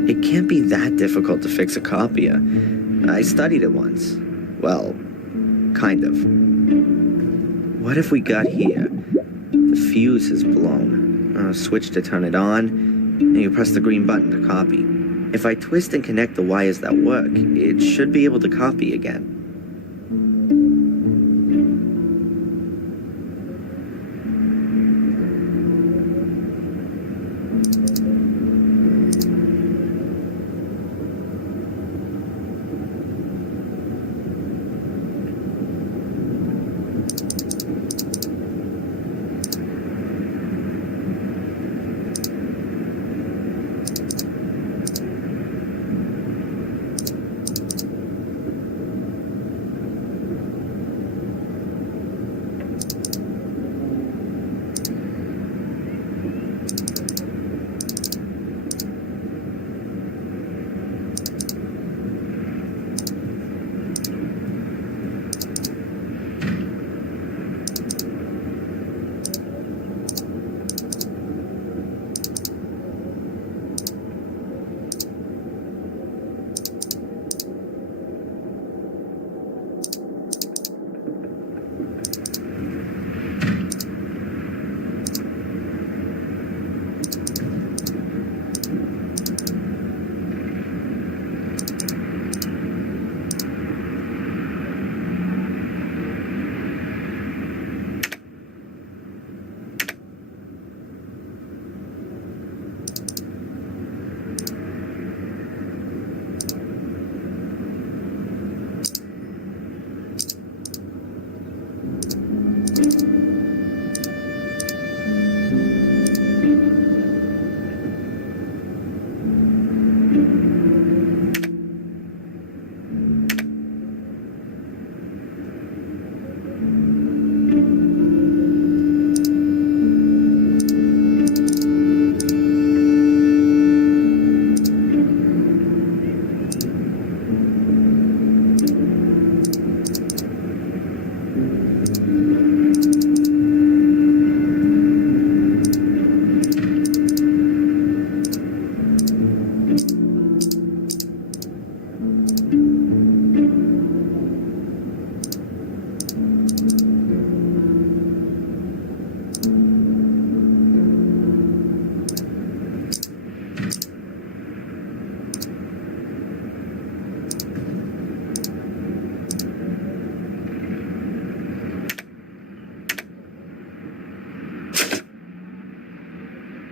It can't be that difficult to fix a copier. I studied it once. Well, kind of. What if we got here? The fuse is blown. Switch to turn it on, and you press the green button to copy. If I twist and connect the wires that work, it should be able to copy again.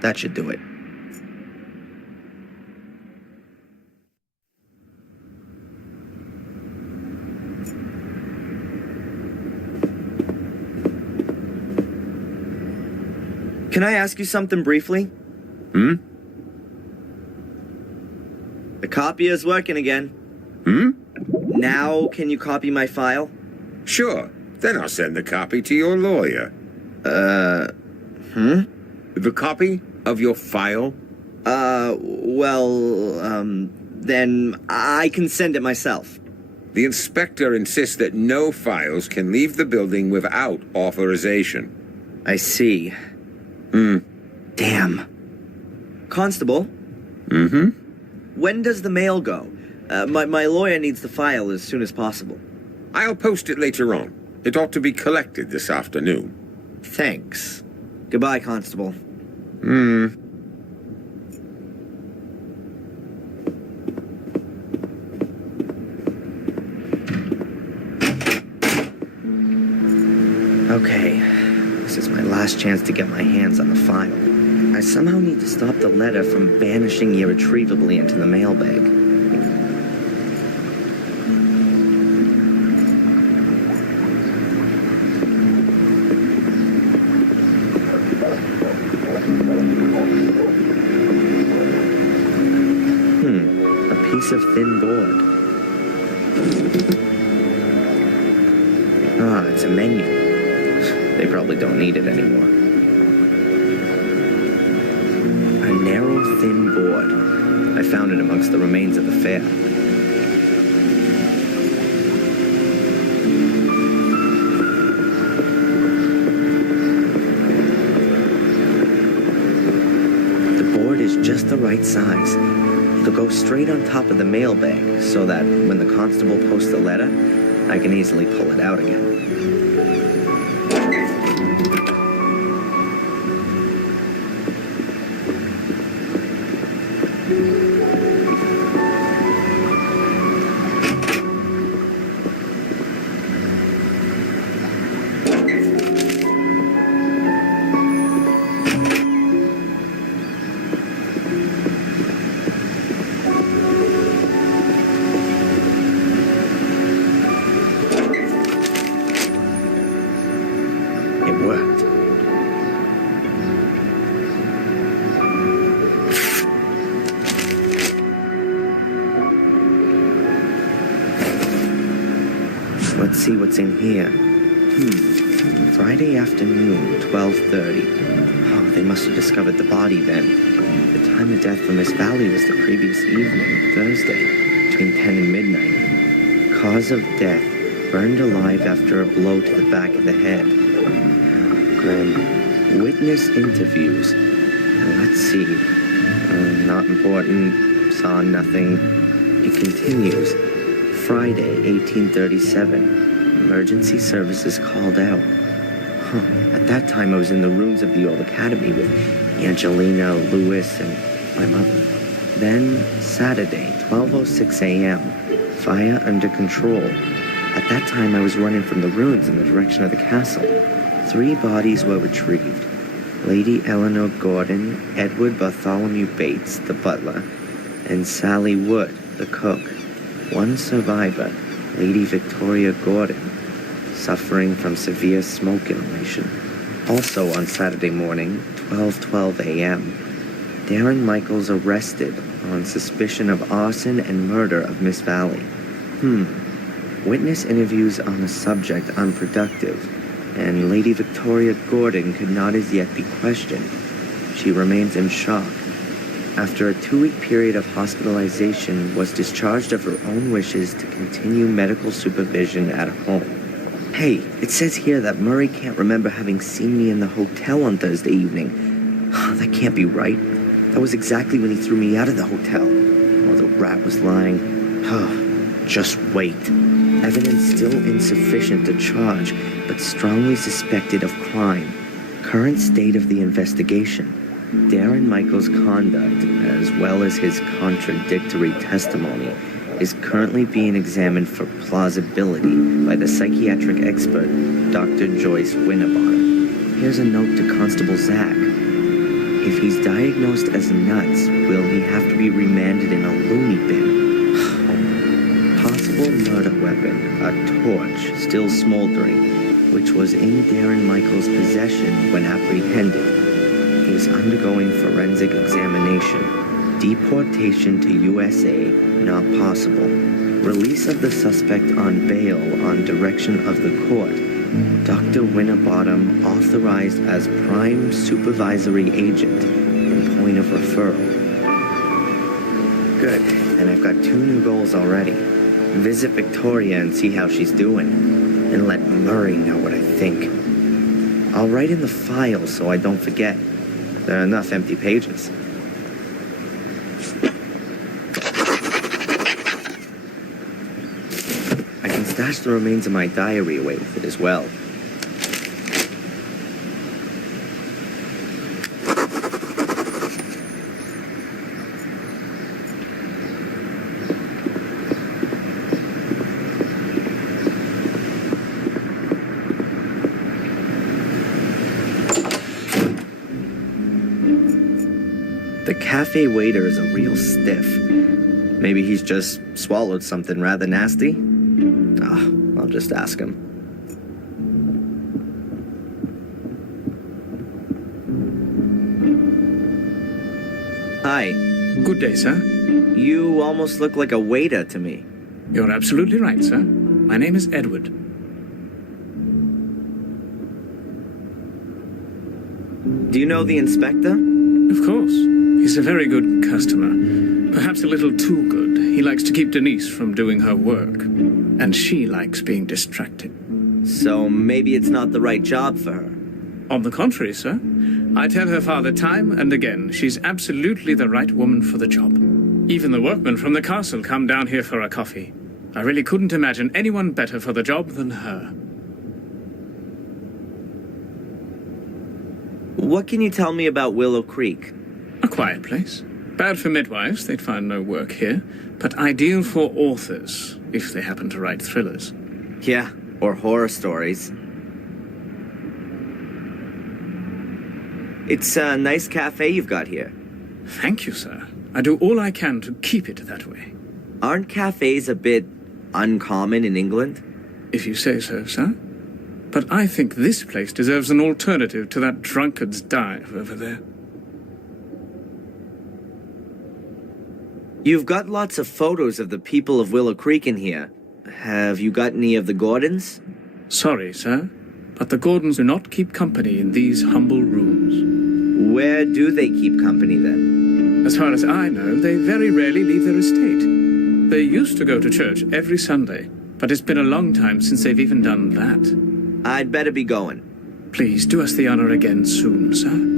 That should do it. Can I ask you something briefly? The copier's working again. Now can you copy my file? Sure. Then I'll send the copy to your lawyer. The copy of your file? Then I can send it myself. The inspector insists that no files can leave the building without authorization. I see. Damn. Constable? When does the mail go? My lawyer needs the file as soon as possible. I'll post it later on. It ought to be collected this afternoon. Thanks. Goodbye, Constable. Okay, this is my last chance to get my hands on the file. I somehow need to stop the letter from vanishing irretrievably into the mailbag. piece of thin board. Ah, it's a menu. They probably don't need it anymore. A narrow, thin board. I found it amongst the remains of the fair. Just the right size. It'll go straight on top of the mailbag so that when the constable posts a letter, I can easily pull it out again. Let's see what's in here. Friday afternoon, 12:30. Oh, they must have discovered the body then. The time of death for Miss Valley was the previous evening, Thursday, between 10 and midnight. Cause of death, burned alive after a blow to the back of the head. Grim. Witness interviews. Let's see. Not important. Saw nothing. It continues. Friday, 1837. Emergency services called out. At that time, I was in the ruins of the old academy with Angelina, Lewis, and my mother. Then, Saturday, 12:06 a.m. Fire under control. At that time, I was running from the ruins in the direction of the castle. 3 bodies were retrieved. Lady Eleanor Gordon, Edward Bartholomew Bates, the butler, and Sally Wood, the cook. 1 survivor, Lady Victoria Gordon, suffering from severe smoke inhalation. Also on Saturday morning, 12:12 a.m., Darren Michaels arrested on suspicion of arson and murder of Miss Valley. Witness interviews on the subject unproductive, and Lady Victoria Gordon could not as yet be questioned. She remains in shock. After a 2-week period of hospitalization, was discharged of her own wishes to continue medical supervision at home. Hey, it says here that Murray can't remember having seen me in the hotel on Thursday evening. That can't be right. That was exactly when he threw me out of the hotel. While the rat was lying. Just wait. Evidence still insufficient to charge, but strongly suspected of crime. Current state of the investigation. Darren Michaels' conduct, as well as his contradictory testimony, is currently being examined for plausibility by the psychiatric expert, Dr. Joyce Winterbottom. Here's a note to Constable Zach. If he's diagnosed as nuts, will he have to be remanded in a loony bin? Possible murder weapon, a torch, still smoldering, which was in Darren Michaels' possession when apprehended. He is undergoing forensic examination. Deportation to USA, not possible. Release of the suspect on bail on direction of the court. Dr. Winterbottom authorized as prime supervisory agent in point of referral. Good, and I've got 2 new goals already. Visit Victoria and see how she's doing, and let Murray know what I think. I'll write in the file so I don't forget. There are enough empty pages. I can stash the remains of my diary away with it as well. The cafe waiter is a real stiff. Maybe he's just swallowed something rather nasty? I'll just ask him. Hi, Good day, sir. You almost look like a waiter to me. You're absolutely right, sir. My name is Edward. Do you know the inspector? Of course. He's a very good customer. Perhaps a little too good. He likes to keep Denise from doing her work. And she likes being distracted. So maybe it's not the right job for her. On the contrary, sir. I tell her father time and again she's absolutely the right woman for the job. Even the workmen from the castle come down here for a coffee. I really couldn't imagine anyone better for the job than her. What can you tell me about Willow Creek? A quiet place. Bad for midwives, they'd find no work here. But ideal for authors, if they happen to write thrillers. Yeah, or horror stories. It's a nice cafe you've got here. Thank you, sir. I do all I can to keep it that way. Aren't cafes a bit uncommon in England? If you say so, sir. But I think this place deserves an alternative to that drunkard's dive over there. You've got lots of photos of the people of Willow Creek in here. Have you got any of the Gordons? Sorry, sir, but the Gordons do not keep company in these humble rooms. Where do they keep company then? As far as I know, they very rarely leave their estate. They used to go to church every Sunday, but it's been a long time since they've even done that. I'd better be going. Please do us the honor again soon, sir.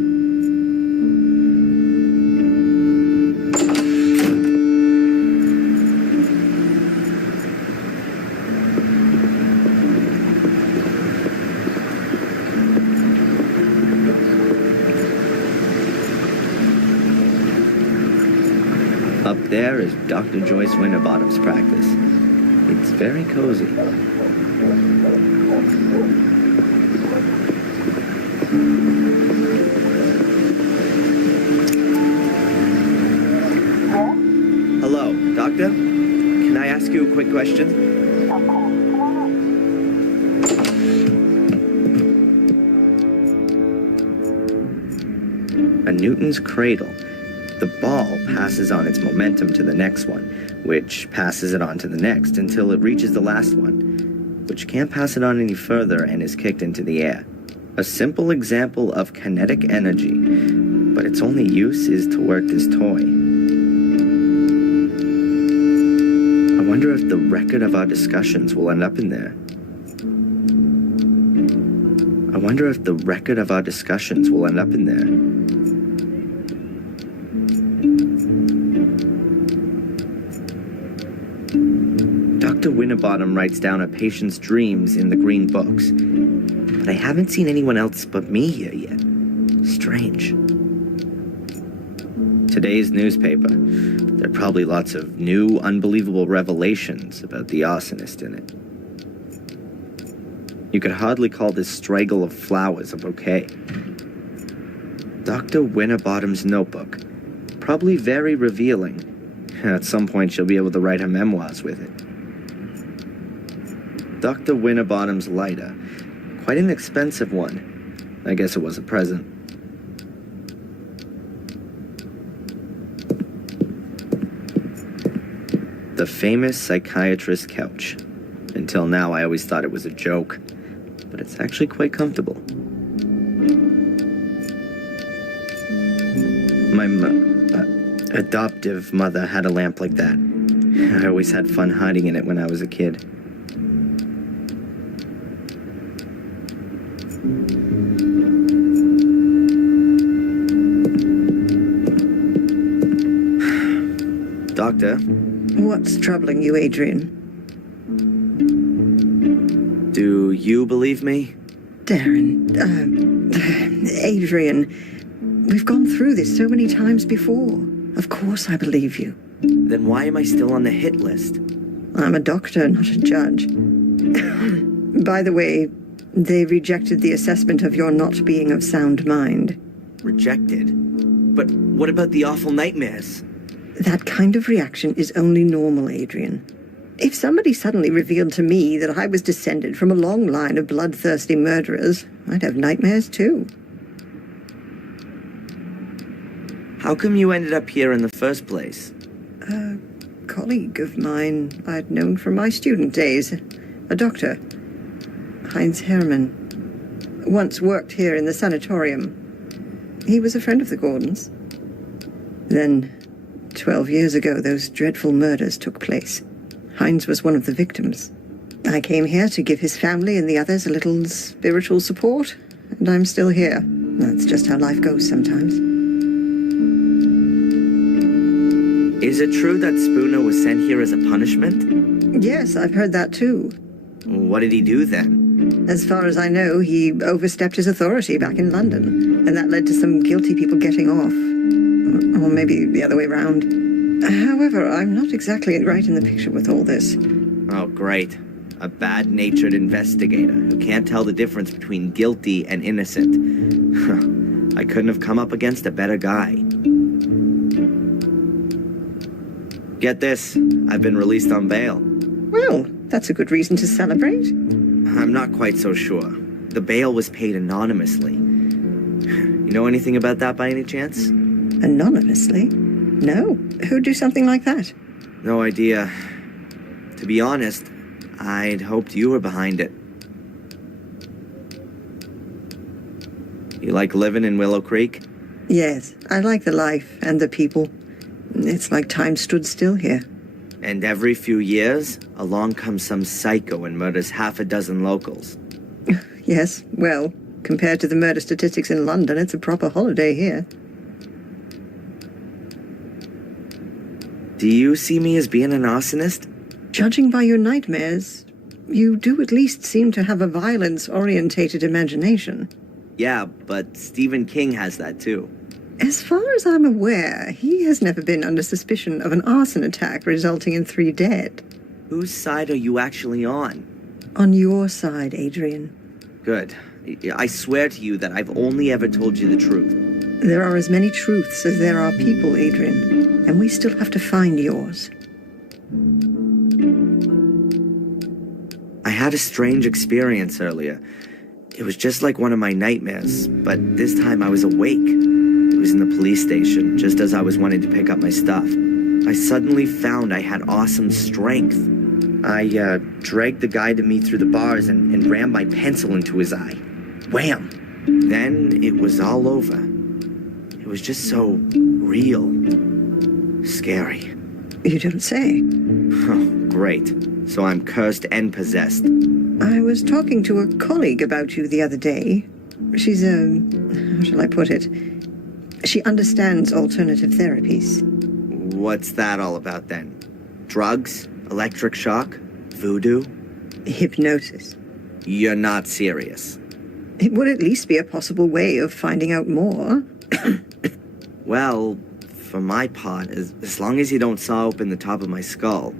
Up there is Dr. Joyce Winterbottom's practice. It's very cozy. Hello, Doctor? Can I ask you a quick question? Of course. Come on A Newton's cradle. The ball passes on its momentum to the next one, which passes it on to the next until it reaches the last one, which can't pass it on any further and is kicked into the air. A simple example of kinetic energy, but its only use is to work this toy. I wonder if the record of our discussions will end up in there. I wonder if the record of our discussions will end up in there. Dr. Winterbottom writes down a patient's dreams in the green books, but I haven't seen anyone else but me here yet. Strange. Today's newspaper. There are probably lots of new, unbelievable revelations about the arsonist in it. You could hardly call this straggle of flowers a bouquet. Dr. Winterbottom's notebook. Probably very revealing. At some point she'll be able to write her memoirs with it. Dr. Winterbottom's lighter. Quite an expensive one. I guess it was a present. The famous psychiatrist's couch. Until now, I always thought it was a joke. But it's actually quite comfortable. My adoptive mother had a lamp like that. I always had fun hiding in it when I was a kid. Doctor? What's troubling you, Adrian? Do you believe me? Darren, Adrian, we've gone through this so many times before. Of course I believe you. Then why am I still on the hit list? I'm a doctor, not a judge. By the way, they rejected the assessment of your not being of sound mind. Rejected? But what about the awful nightmares? That kind of reaction is only normal, Adrian. If somebody suddenly revealed to me that I was descended from a long line of bloodthirsty murderers, I'd have nightmares too. How come you ended up here in the first place? A colleague of mine I'd known from my student days. A doctor. Heinz Hermann. Once worked here in the sanatorium. He was a friend of the Gordons. Then, 12 years ago, those dreadful murders took place. Heinz was one of the victims. I came here to give his family and the others a little spiritual support, and I'm still here. That's just how life goes sometimes. Is it true that Spooner was sent here as a punishment? Yes, I've heard that too. What did he do then? As far as I know, he overstepped his authority back in London, and that led to some guilty people getting off. Or maybe the other way round. However, I'm not exactly right in the picture with all this. Oh, great. A bad-natured investigator who can't tell the difference between guilty and innocent. I couldn't have come up against a better guy. Get this, I've been released on bail. Well, that's a good reason to celebrate. I'm not quite so sure. The bail was paid anonymously. You know anything about that by any chance? Anonymously? No. Who'd do something like that? No idea. To be honest, I'd hoped you were behind it. You like living in Willow Creek? Yes, I like the life and the people. It's like time stood still here. And every few years, along comes some psycho and murders half a dozen locals. Yes, well, compared to the murder statistics in London, it's a proper holiday here. Do you see me as being an arsonist? Judging by your nightmares, you do at least seem to have a violence-orientated imagination. Yeah, but Stephen King has that too. As far as I'm aware, he has never been under suspicion of an arson attack resulting in 3 dead. Whose side are you actually on? On your side, Adrian. Good. I swear to you that I've only ever told you the truth. There are as many truths as there are people, Adrian, and we still have to find yours. I had a strange experience earlier. It was just like one of my nightmares, but this time I was awake. It was in the police station, just as I was wanting to pick up my stuff. I suddenly found I had awesome strength. I dragged the guy to me through the bars and rammed my pencil into his eye. Wham! Then it was all over. It was just so real. Scary. You don't say. Oh, great. So I'm cursed and possessed. I was talking to a colleague about you the other day. She's how shall I put it? She understands alternative therapies. What's that all about then? Drugs? Electric shock? Voodoo? Hypnosis. You're not serious. It would at least be a possible way of finding out more. Well, for my part, as long as you don't saw open the top of my skull.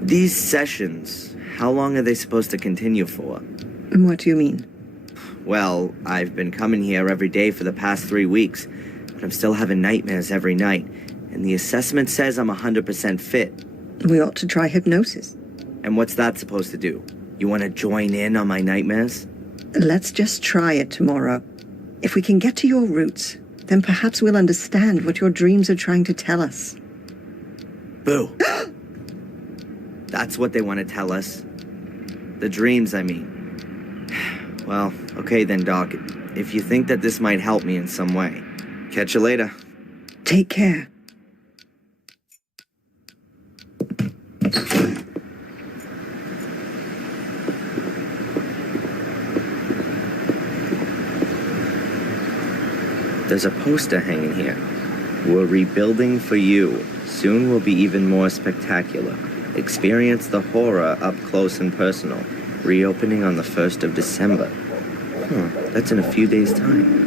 These sessions, how long are they supposed to continue for? What do you mean? Well, I've been coming here every day for the past 3 weeks, but I'm still having nightmares every night, and the assessment says I'm 100% fit. We ought to try hypnosis. And what's that supposed to do? You want to join in on my nightmares? Let's just try it tomorrow. If we can get to your roots, then perhaps we'll understand what your dreams are trying to tell us. Boo. That's what they want to tell us. The dreams, I mean. Well, okay then, Doc. If you think that this might help me in some way. Catch you later. Take care. There's a poster hanging here. We're rebuilding for you. Soon will be even more spectacular. Experience the horror up close and personal. Reopening on the 1st of December. That's in a few days' time.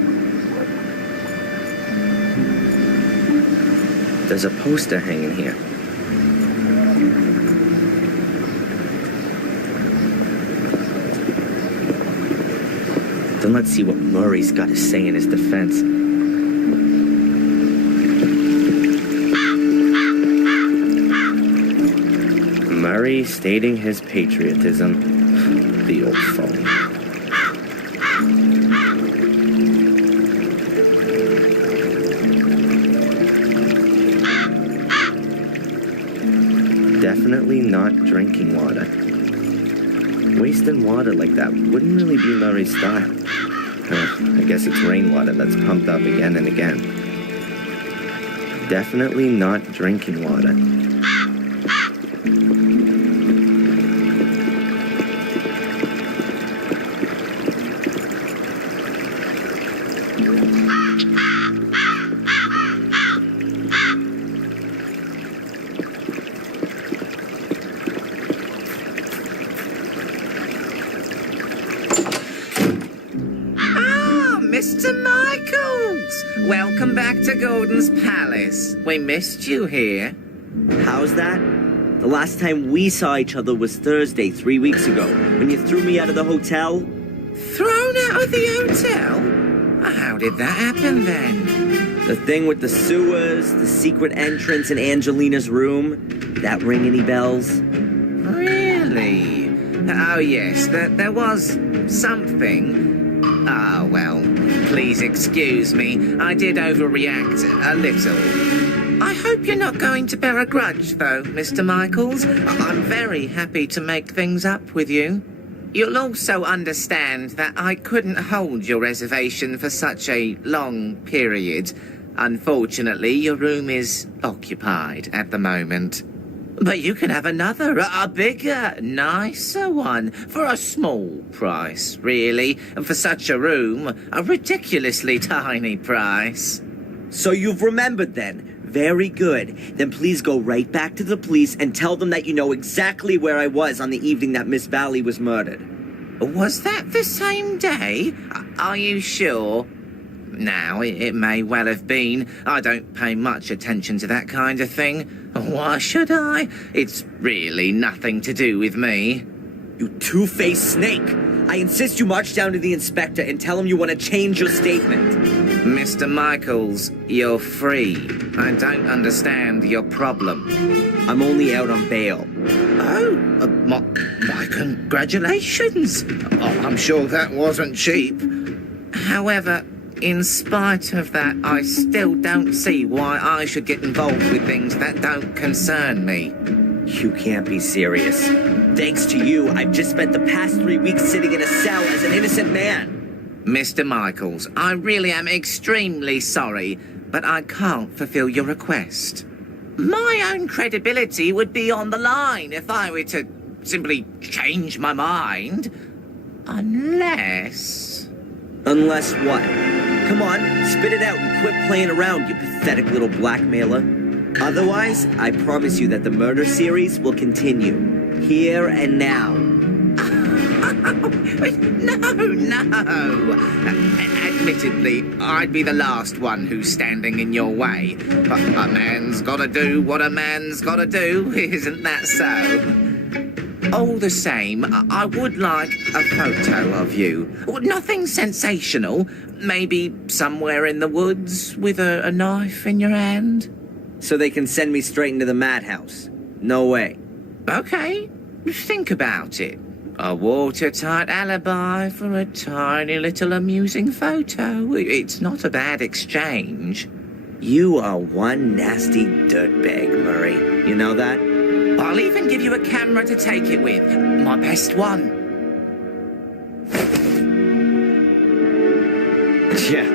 There's a poster hanging here. Then let's see what Murray's got to say in his defense. Murray stating his patriotism. The old phone. definitely not drinking water. Wasting water like that wouldn't really be Murray's style. I guess it's rainwater that's pumped up again and again. Definitely not drinking water. Mr. Michaels! Welcome back to Gordon's Palace. We missed you here. How's that? The last time we saw each other was Thursday, 3 weeks ago, when you threw me out of the hotel. Thrown out of the hotel? How did that happen then? The thing with the sewers, the secret entrance in Angelina's room. That ring any bells? Really? Oh yes, there was something. Ah, well, please excuse me. I did overreact a little. I hope you're not going to bear a grudge, though, Mr. Michaels. I'm very happy to make things up with you. You'll also understand that I couldn't hold your reservation for such a long period. Unfortunately, your room is occupied at the moment. But you can have another, a bigger, nicer one, for a small price, really. And for such a room, a ridiculously tiny price. So you've remembered then? Very good. Then please go right back to the police and tell them that you know exactly where I was on the evening that Miss Valley was murdered. Was that the same day? Are you sure? Now, it may well have been. I don't pay much attention to that kind of thing. Why should I? It's really nothing to do with me. You two-faced snake! I insist you march down to the inspector and tell him you want to change your statement. Mr. Michaels, you're free. I don't understand your problem. I'm only out on bail. Oh, my congratulations. Oh, I'm sure that wasn't cheap. However, in spite of that, I still don't see why I should get involved with things that don't concern me. You can't be serious. Thanks to you, I've just spent the past 3 weeks sitting in a cell as an innocent man. Mr. Michaels, I really am extremely sorry, but I can't fulfill your request. My own credibility would be on the line if I were to simply change my mind. Unless... Unless what? Come on, spit it out and quit playing around, you pathetic little blackmailer. Otherwise, I promise you that the murder series will continue. Here and now. No. Admittedly, I'd be the last one who's standing in your way. But a man's gotta do what a man's gotta do, isn't that so? All the same, I would like a photo of you. Nothing sensational. Maybe somewhere in the woods with a knife in your hand. So they can send me straight into the madhouse. No way. Okay, think about it. A watertight alibi for a tiny little amusing photo. It's not a bad exchange. You are one nasty dirtbag, Murray. You know that? I'll even give you a camera to take it with. My best one. Yeah.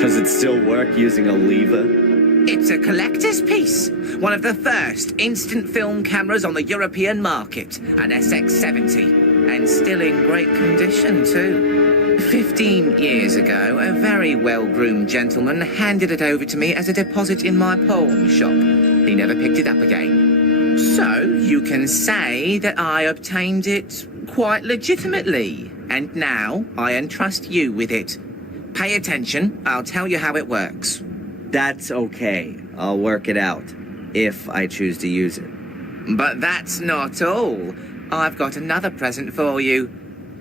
Does it still work using a lever? It's a collector's piece. One of the first instant film cameras on the European market. An SX70. And still in great condition, too. 15 years ago, a very well-groomed gentleman handed it over to me as a deposit in my pawn shop. He never picked it up again. So, you can say that I obtained it quite legitimately. And now, I entrust you with it. Pay attention, I'll tell you how it works. That's okay. I'll work it out. If I choose to use it. But that's not all. I've got another present for you.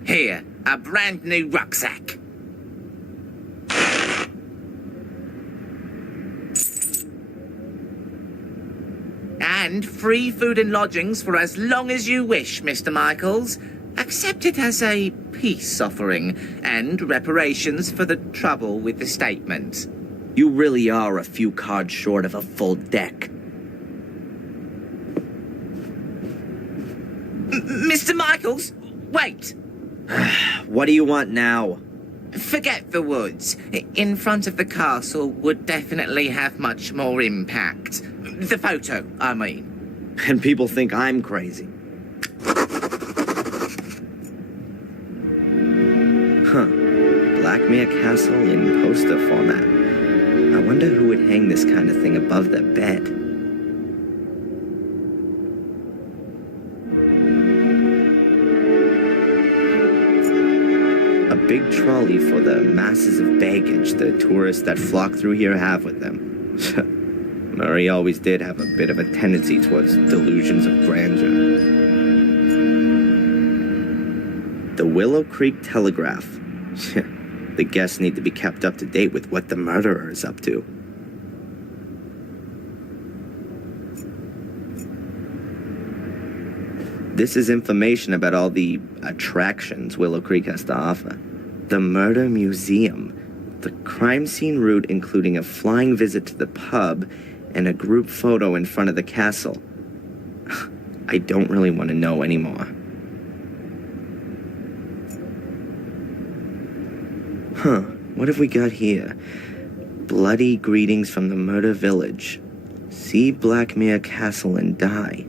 Here, a brand new rucksack. And free food and lodgings for as long as you wish, Mr. Michaels. Accept it as a peace offering and reparations for the trouble with the statement. You really are a few cards short of a full deck. Mr. Michaels, wait! What do you want now? Forget the woods. In front of the castle would definitely have much more impact. The photo, I mean. And people think I'm crazy. Huh. Blackmere Castle in poster format. I wonder who would hang this kind of thing above their bed. A big trolley for the masses of baggage the tourists that flock through here have with them. Murray always did have a bit of a tendency towards delusions of grandeur. The Willow Creek Telegraph. The guests need to be kept up to date with what the murderer is up to. This is information about all the attractions Willow Creek has to offer. The Murder Museum. The crime scene route including a flying visit to the pub and a group photo in front of the castle. I don't really want to know anymore. Huh, what have we got here? Bloody greetings from the murder village. See Blackmere Castle and die.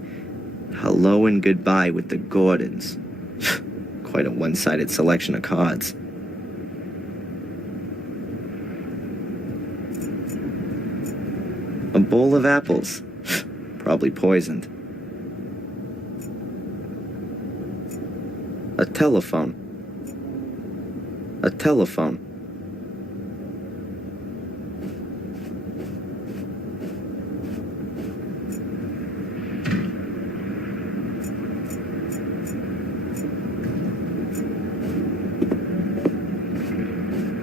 Hello and goodbye with the Gordons. Quite a one-sided selection of cards. A bowl of apples. Probably poisoned. A telephone. A telephone.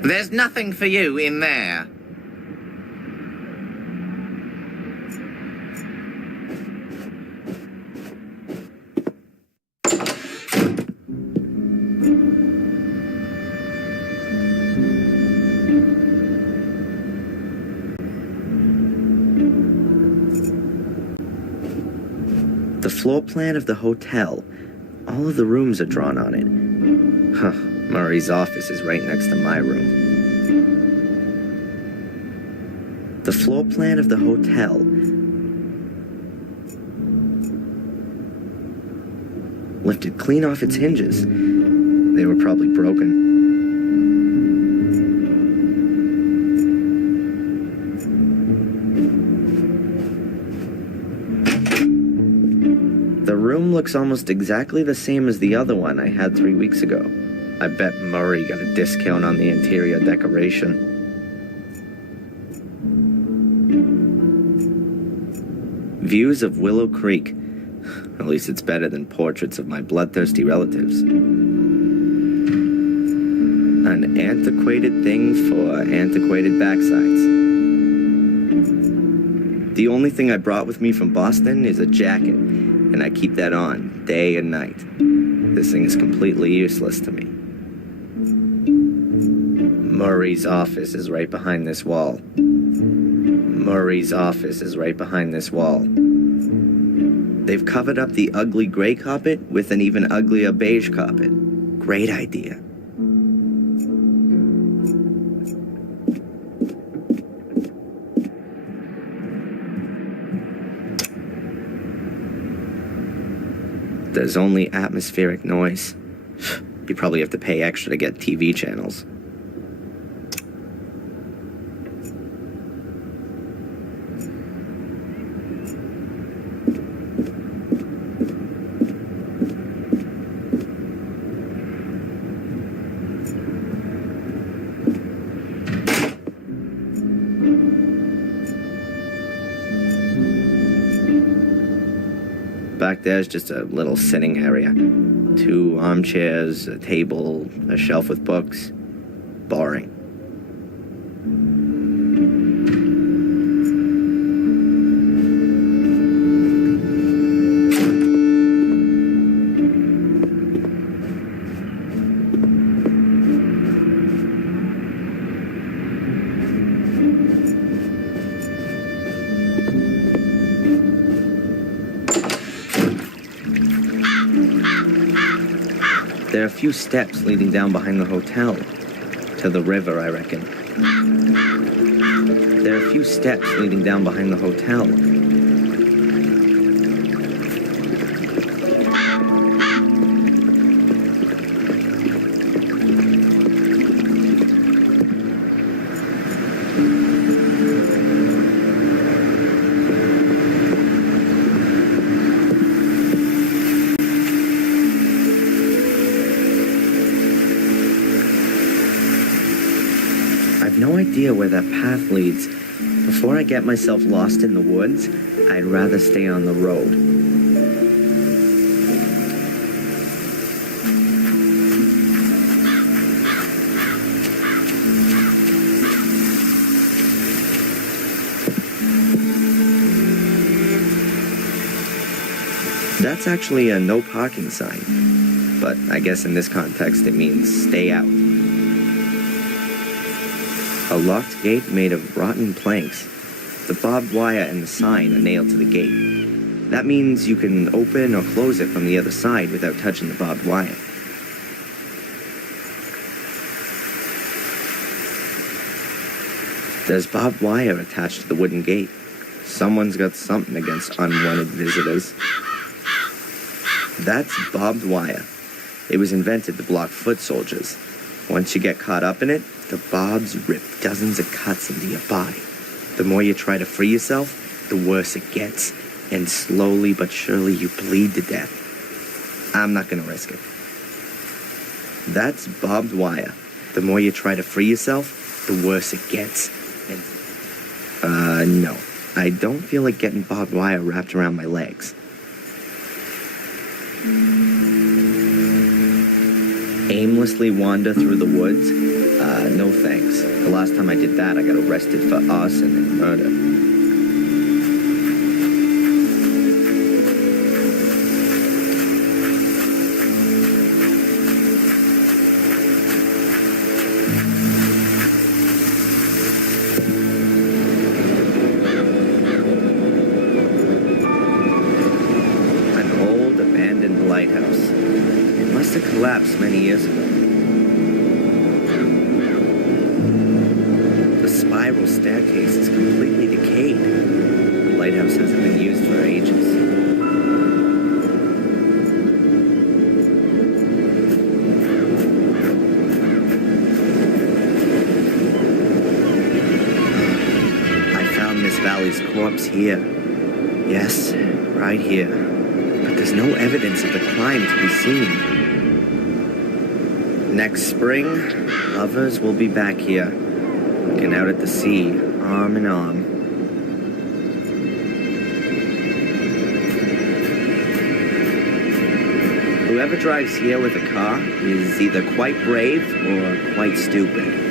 There's nothing for you in there. The floor plan of the hotel. All of the rooms are drawn on it. Huh, Murray's office is right next to my room. The floor plan of the hotel. Lifted clean off its hinges. They were probably broken. The room looks almost exactly the same as the other one I had 3 weeks ago. I bet Murray got a discount on the interior decoration. Views of Willow Creek. At least it's better than portraits of my bloodthirsty relatives. An antiquated thing for antiquated backsides. The only thing I brought with me from Boston is a jacket, and I keep that on day and night. This thing is completely useless to me. Murray's office is right behind this wall. Murray's office is right behind this wall. They've covered up the ugly gray carpet with an even uglier beige carpet. Great idea. There's only atmospheric noise. You probably have to pay extra to get TV channels. Back there's just a little sitting area. 2 armchairs, a table, a shelf with books. Boring. There are a few steps leading down behind the hotel. To the river, I reckon. There are a few steps leading down behind the hotel. I've no idea where that path leads. Before I get myself lost in the woods, I'd rather stay on the road. That's actually a no parking sign, but I guess in this context it means stay out. A locked gate made of rotten planks. The barbed wire and the sign are nailed to the gate. That means you can open or close it from the other side without touching the barbed wire. There's barbed wire attached to the wooden gate. Someone's got something against unwanted visitors. That's barbed wire. It was invented to block foot soldiers. Once you get caught up in it, the barbs rip dozens of cuts into your body. The more you try to free yourself, the worse it gets. And slowly but surely you bleed to death. I'm not gonna risk it. That's barbed wire. The more you try to free yourself, the worse it gets. And, no. I don't feel like getting barbed wire wrapped around my legs. Aimlessly wander through the woods? No thanks. The last time I did that, I got arrested for arson and murder. An old, abandoned lighthouse. It must have collapsed many years ago. The spiral staircase is completely decayed. The lighthouse hasn't been used for ages. I found Miss Valley's corpse here. Yes, right here. But there's no evidence of the crime to be seen. Next spring, lovers will be back here, looking out at the sea, arm in arm. Whoever drives here with a car is either quite brave or quite stupid.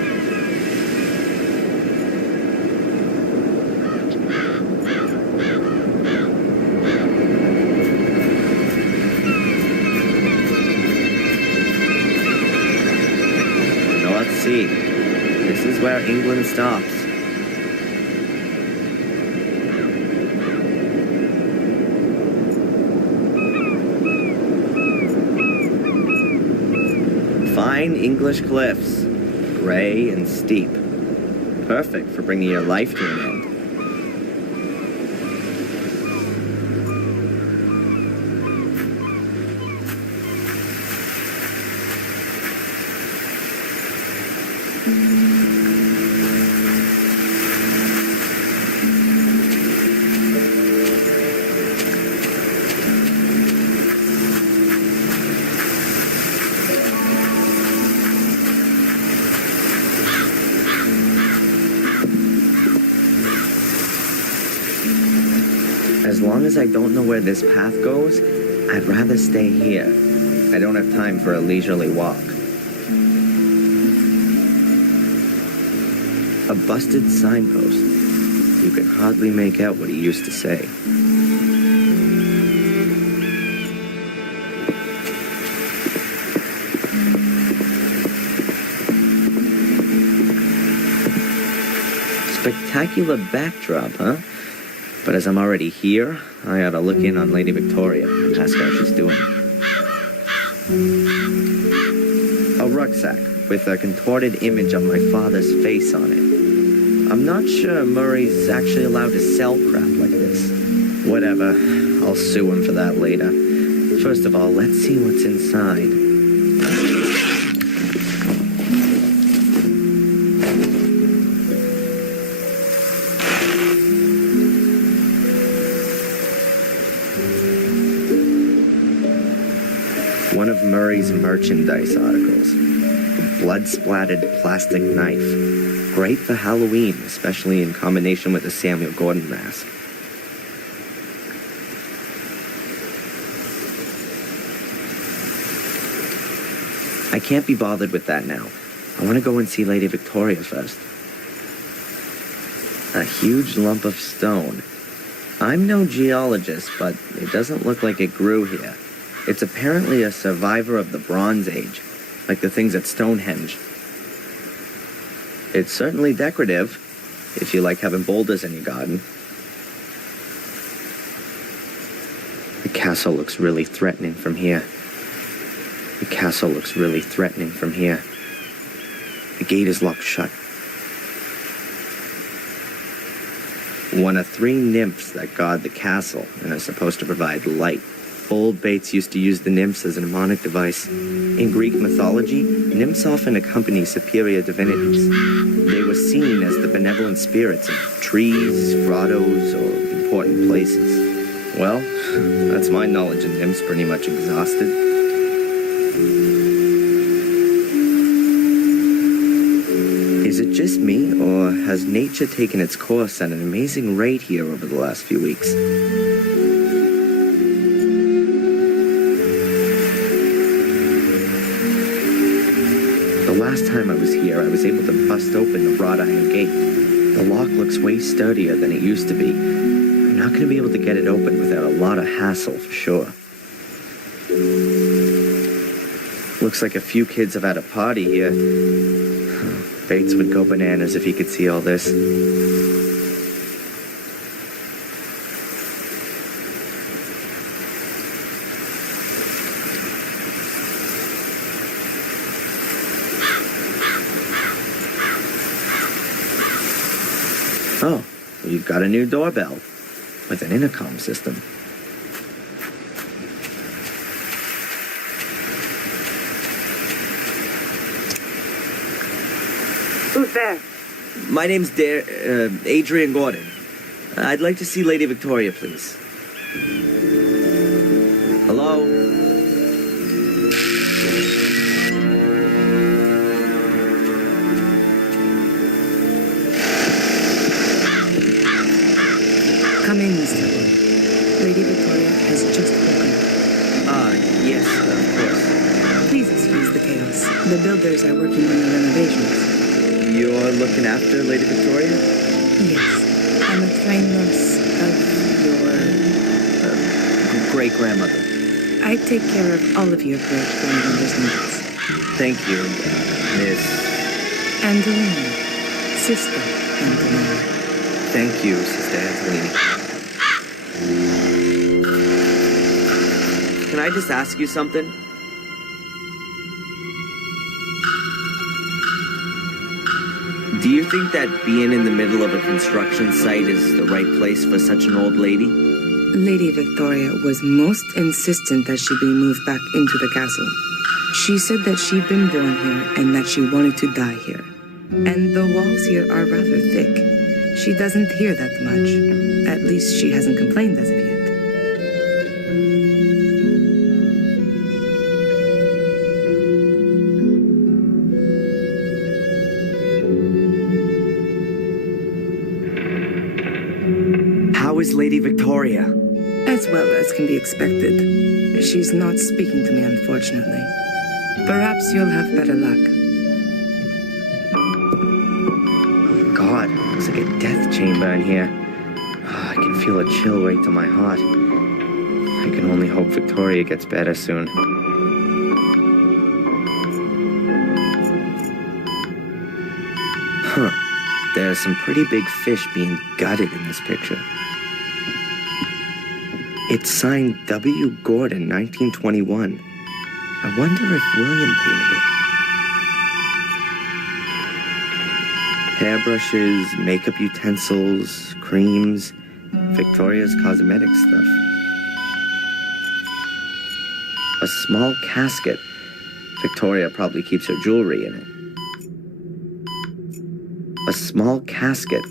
Sea. This is where England stops. Fine English cliffs, gray and steep. Perfect for bringing your life to an end. As long as I don't know where this path goes, I'd rather stay here. I don't have time for a leisurely walk. A busted signpost. You can hardly make out what he used to say. Spectacular backdrop, huh? But as I'm already here, I ought to look in on Lady Victoria and ask how she's doing. rucksack with a contorted image of my father's face on it. I'm not sure Murray's actually allowed to sell crap like this. Whatever, I'll sue him for that later. First of all, let's see what's inside. One of Murray's merchandise articles. A blood-splattered plastic knife. Great for Halloween, especially in combination with the Samuel Gordon mask. I can't be bothered with that now. I want to go and see Lady Victoria first. A huge lump of stone. I'm no geologist, but it doesn't look like it grew here. It's apparently a survivor of the Bronze Age, like the things at Stonehenge. It's certainly decorative, if you like having boulders in your garden. The castle looks really threatening from here. The castle looks really threatening from here. The gate is locked shut. One of 3 nymphs that guard the castle and are supposed to provide light. Old Bates used to use the nymphs as a mnemonic device. In Greek mythology, nymphs often accompany superior divinities. They were seen as the benevolent spirits of trees, grottos, or important places. Well, that's my knowledge of nymphs pretty much exhausted. Is it just me, or has nature taken its course at an amazing rate here over the last few weeks? The last time I was here, I was able to bust open the wrought iron gate. The lock looks way sturdier than it used to be. I'm not going to be able to get it open without a lot of hassle, for sure. Looks like a few kids have had a party here. Bates would go bananas if he could see all this. Oh, you've got a new doorbell with an intercom system. Who's there? My name's Adrian Gordon. I'd like to see Lady Victoria, please. Hello? Come in, Mr. Gordon. Lady Victoria has just woken up. Yes, of course. Please excuse the chaos. The builders are working on the renovations. You're looking after Lady Victoria? Yes. I'm a trained nurse of your great-grandmother. I take care of all of your great-grandmother's needs. Thank you, Miss... Angelina. Sister Angelina. Thank you, Sister Angelina. Can I just ask you something? Do you think that being in the middle of a construction site is the right place for such an old lady? Lady Victoria was most insistent that she be moved back into the castle. She said that she'd been born here and that she wanted to die here. And the walls here are rather thick. She doesn't hear that much. At least she hasn't complained as of yet. How is Lady Victoria? As well as can be expected. She's not speaking to me, unfortunately. Perhaps you'll have better luck. Oh God, looks like a death chamber in here. Oh, I can feel a chill right to my heart. I can only hope Victoria gets better soon. Huh. There's some pretty big fish being gutted in this picture. It's signed W. Gordon, 1921. I wonder if William painted it. Hairbrushes, makeup utensils, creams, Victoria's cosmetic stuff. A small casket. Victoria probably keeps her jewelry in it. A small casket.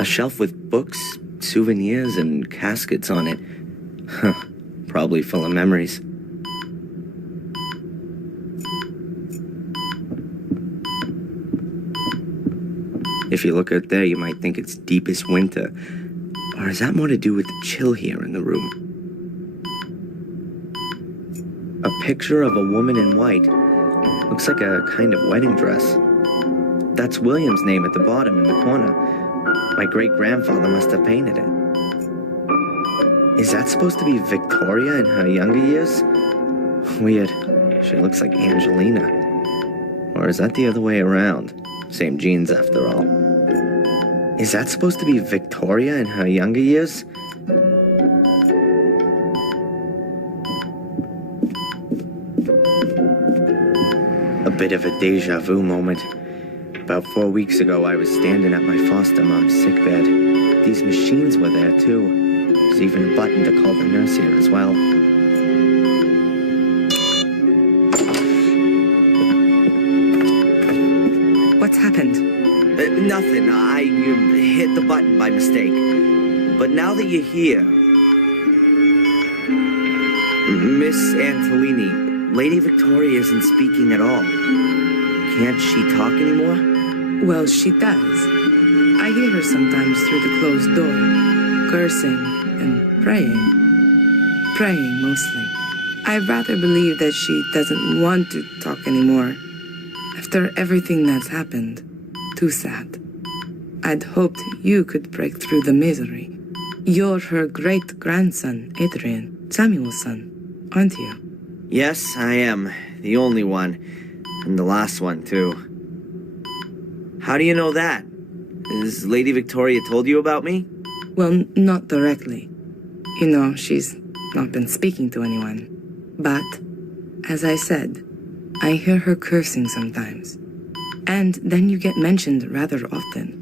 A shelf with books, souvenirs, and caskets on it. Huh. Probably full of memories. If you look out there, you might think it's deepest winter. Or has that more to do with the chill here in the room? A picture of a woman in white. Looks like a kind of wedding dress. That's William's name at the bottom in the corner. My great-grandfather must have painted it. Is that supposed to be Victoria in her younger years? Weird. She looks like Angelina. Or is that the other way around? Same genes after all. Is that supposed to be Victoria in her younger years? A bit of a deja vu moment. About 4 weeks ago, I was standing at my foster mom's sickbed. These machines were there, too. There's even a button to call the nurse here as well. What's happened? Nothing. I hit the button by mistake. But now that you're here... Miss Antolini, Lady Victoria isn't speaking at all. Can't she talk anymore? Well, she does. I hear her sometimes through the closed door, cursing and praying. Praying, mostly. I rather believe that she doesn't want to talk anymore. After everything that's happened. Too sad. I'd hoped you could break through the misery. You're her great-grandson, Adrian, Samuel's son, aren't you? Yes, I am. The only one. And the last one, too. How do you know that? Has Lady Victoria told you about me? Well, not directly. You know, she's not been speaking to anyone. But, as I said, I hear her cursing sometimes. And then you get mentioned rather often.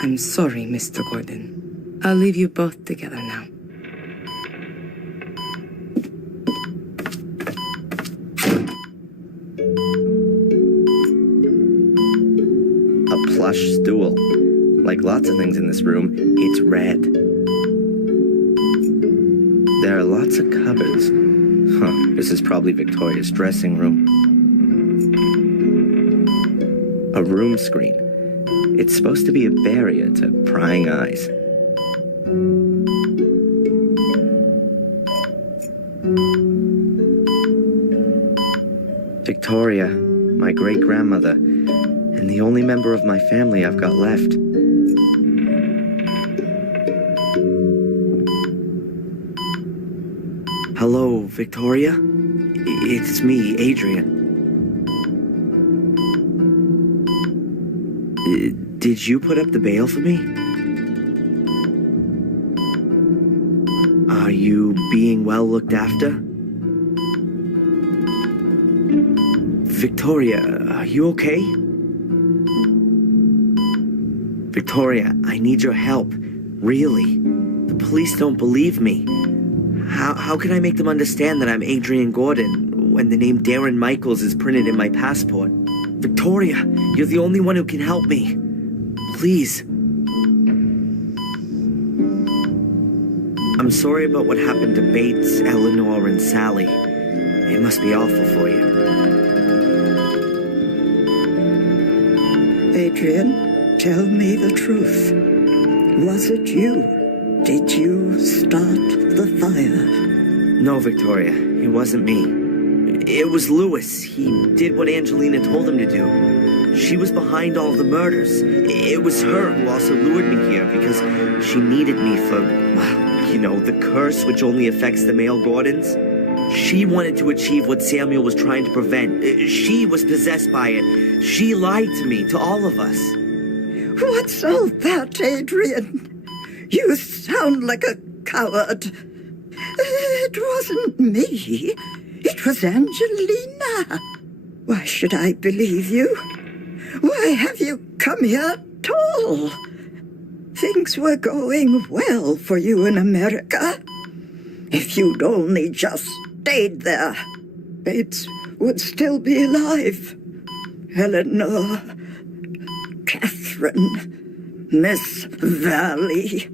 I'm sorry, Mr. Gordon. I'll leave you both together now. A plush stool. Like lots of things in this room, it's red. There are lots of cupboards. Huh, this is probably Victoria's dressing room. A room screen. It's supposed to be a barrier to prying eyes. Victoria, my great-grandmother, and the only member of my family I've got left. Hello, Victoria? It's me, Adrian. Did you put up the bail for me? Are you being well looked after? Victoria, are you okay? Victoria, I need your help. Really. The police don't believe me. How can I make them understand that I'm Adrian Gordon when the name Darren Michaels is printed in my passport? Victoria, you're the only one who can help me. Please. I'm sorry about what happened to Bates, Eleanor, and Sally. It must be awful for you. Adrian, tell me the truth. Was it you? Did you start the fire? No, Victoria, it wasn't me. It was Lewis. He did what Angelina told him to do. She was behind all the murders. It was her who also lured me here because she needed me for, well, you know, the curse which only affects the male Gordons. She wanted to achieve what Samuel was trying to prevent. She was possessed by it. She lied to me, to all of us. What's all that, Adrian? You sound like a coward. It wasn't me. It was Angelina. Why should I believe you? Why have you come here at all? Things were going well for you in America. If you'd only just stayed there, Bates would still be alive. Eleanor, Catherine, Miss Valley.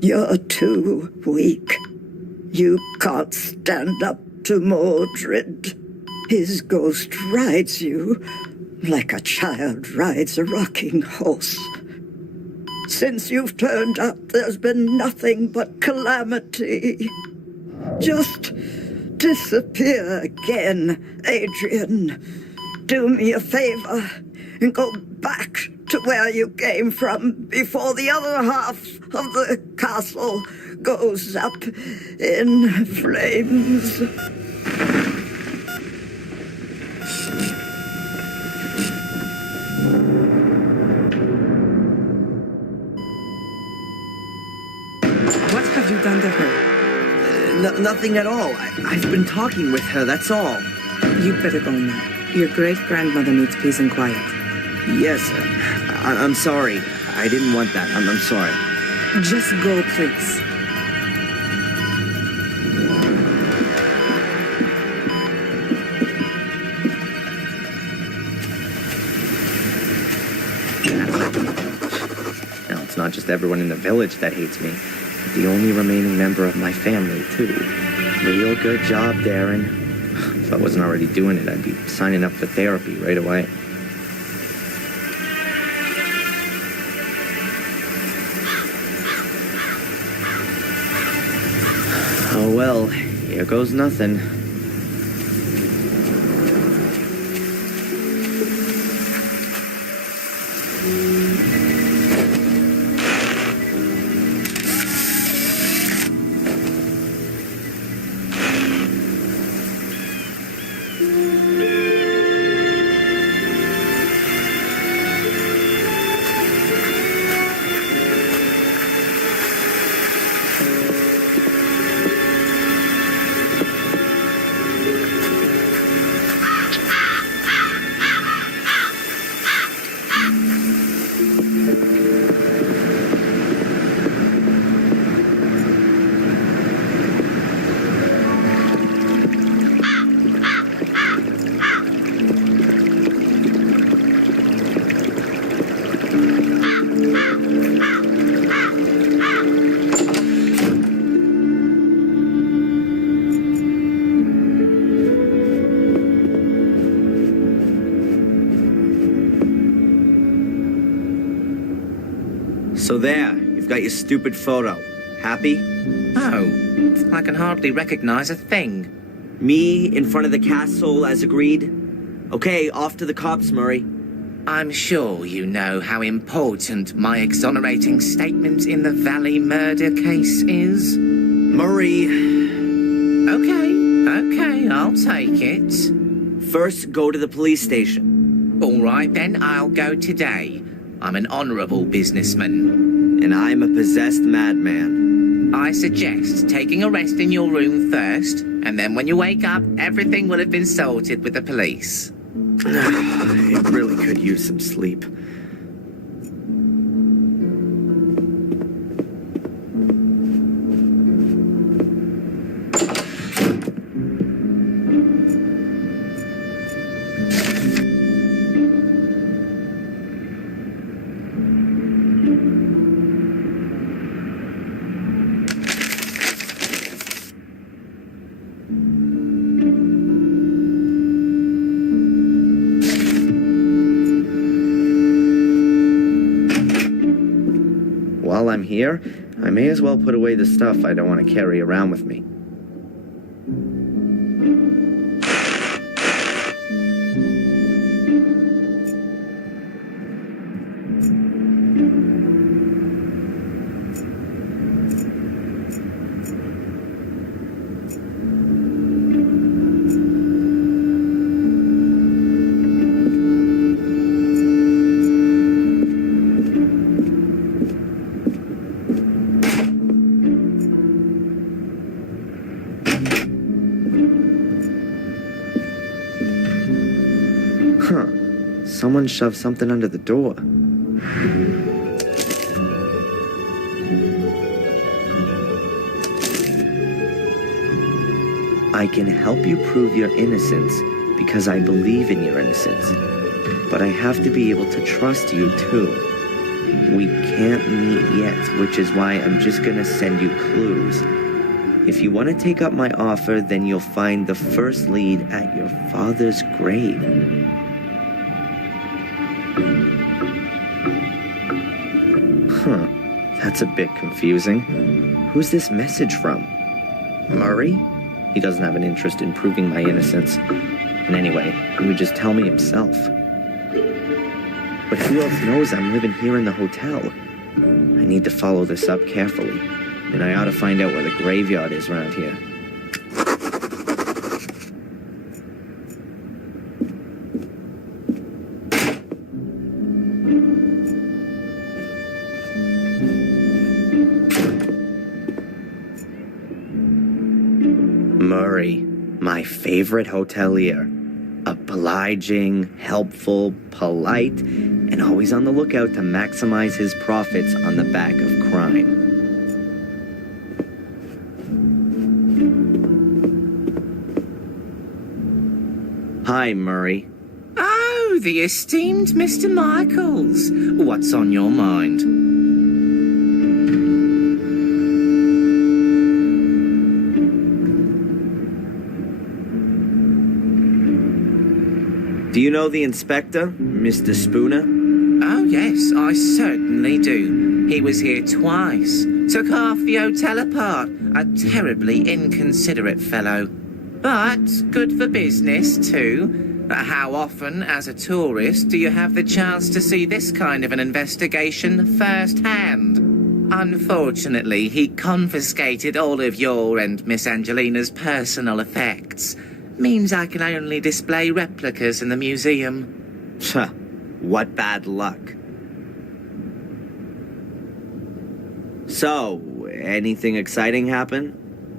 You're too weak. You can't stand up to Mordred. His ghost rides you like a child rides a rocking horse. Since you've turned up, there's been nothing but calamity. Just disappear again, Adrian. Do me a favor and go back to where you came from before the other half of the castle goes up in flames. What have you done to her? Nothing at all. I've been talking with her, that's all. You'd better go now. Your great-grandmother needs peace and quiet. Yes, I'm sorry. I didn't want that. I'm sorry. Just go, please. Now, it's not just everyone in the village that hates me. The only remaining member of my family, too. Real good job, Darren. If I wasn't already doing it, I'd be signing up for therapy right away. Oh well, here goes nothing. So there, you've got your stupid photo. Happy? Oh, I can hardly recognize a thing. Me in front of the castle as agreed? Okay, off to the cops, Murray. I'm sure you know how important my exonerating statement in the Valley murder case is. Murray. Okay, I'll take it. First, go to the police station. All right, then, I'll go today. I'm an honorable businessman. And I'm a possessed madman. I suggest taking a rest in your room first, and then when you wake up, everything will have been sorted with the police. It really could use some sleep. While I'm here, I may as well put away the stuff I don't want to carry around with me. someone shoved something under the door. I can help you prove your innocence because I believe in your innocence. But I have to be able to trust you too. We can't meet yet, which is why I'm just gonna send you clues. If you want to take up my offer, then you'll find the first lead at your father's grave. Huh, that's a bit confusing. Who's this message from? Murray? He doesn't have an interest in proving my innocence. And anyway, he would just tell me himself. But who else knows I'm living here in the hotel? I need to follow this up carefully. And I ought to find out where the graveyard is around here. Murray, my favorite hotelier. Obliging, helpful, polite, and always on the lookout to maximize his profits on the back of crime. Hi, Murray. Oh, the esteemed Mr. Michaels. What's on your mind? Do you know the inspector, Mr. Spooner? Oh, yes, I certainly do. He was here twice. Took half the hotel apart. A terribly inconsiderate fellow. But good for business, too. How often, as a tourist, do you have the chance to see this kind of an investigation firsthand? Unfortunately, he confiscated all of your and Miss Angelina's personal effects. Means I can only display replicas in the museum. What bad luck. So, anything exciting happen?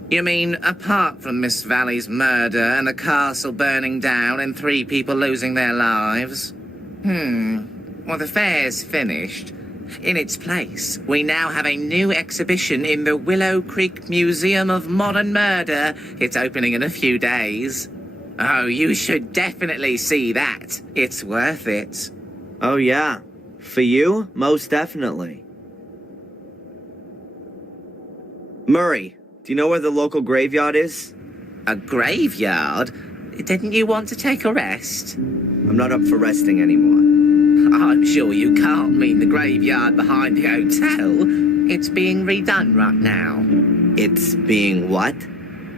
You mean, apart from Miss Valley's murder and the castle burning down and 3 people losing their lives? Well, the fair's finished. In its place, we now have a new exhibition in the Willow Creek Museum of Modern Murder. It's opening in a few days. Oh, you should definitely see that. It's worth it. Oh, yeah. For you, most definitely. Murray, do you know where the local graveyard is? A graveyard? Didn't you want to take a rest? I'm not up for resting anymore. I'm sure you can't mean the graveyard behind the hotel. It's being redone right now. It's being what?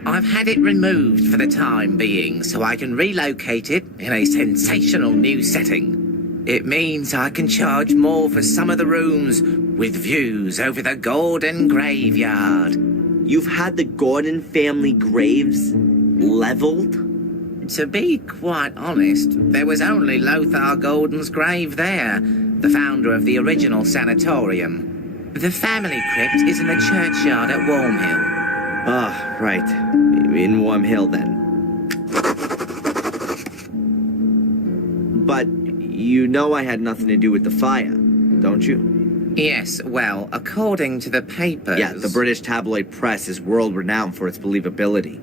I've had it removed for the time being, so I can relocate it in a sensational new setting. It means I can charge more for some of the rooms, with views over the Gordon graveyard. You've had the Gordon family graves leveled? To be quite honest, there was only Lothar Gordon's grave there, the founder of the original sanatorium. The family crypt is in the churchyard at Wormhill. Ah, right. In Wormhill, then. But you know I had nothing to do with the fire, don't you? Yes, well, according to the papers... Yeah, the British tabloid press is world-renowned for its believability.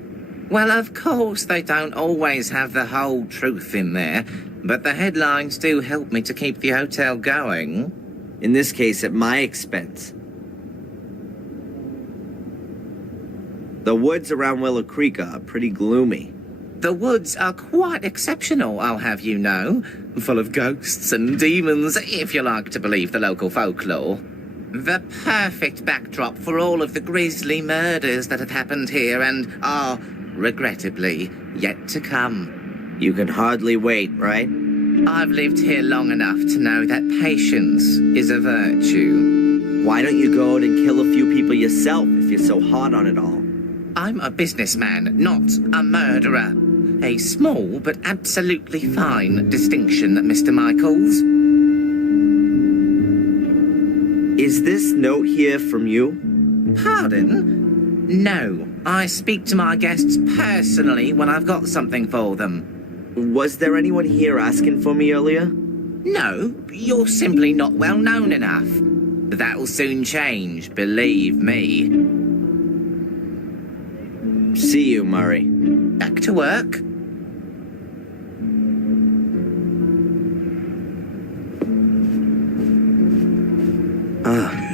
Well, of course, they don't always have the whole truth in there, but the headlines do help me to keep the hotel going. In this case, at my expense. The woods around Willow Creek are pretty gloomy. The woods are quite exceptional, I'll have you know. Full of ghosts and demons, if you like to believe the local folklore. The perfect backdrop for all of the grisly murders that have happened here and are, regrettably, yet to come. You can hardly wait, right? I've lived here long enough to know that patience is a virtue. Why don't you go out and kill a few people yourself if you're so hot on it all? I'm a businessman, not a murderer. A small but absolutely fine distinction, Mr. Michaels. Is this note here from you? Pardon? No, I speak to my guests personally when I've got something for them. Was there anyone here asking for me earlier? No, you're simply not well known enough. That'll soon change, believe me. See you, Murray. Back to work.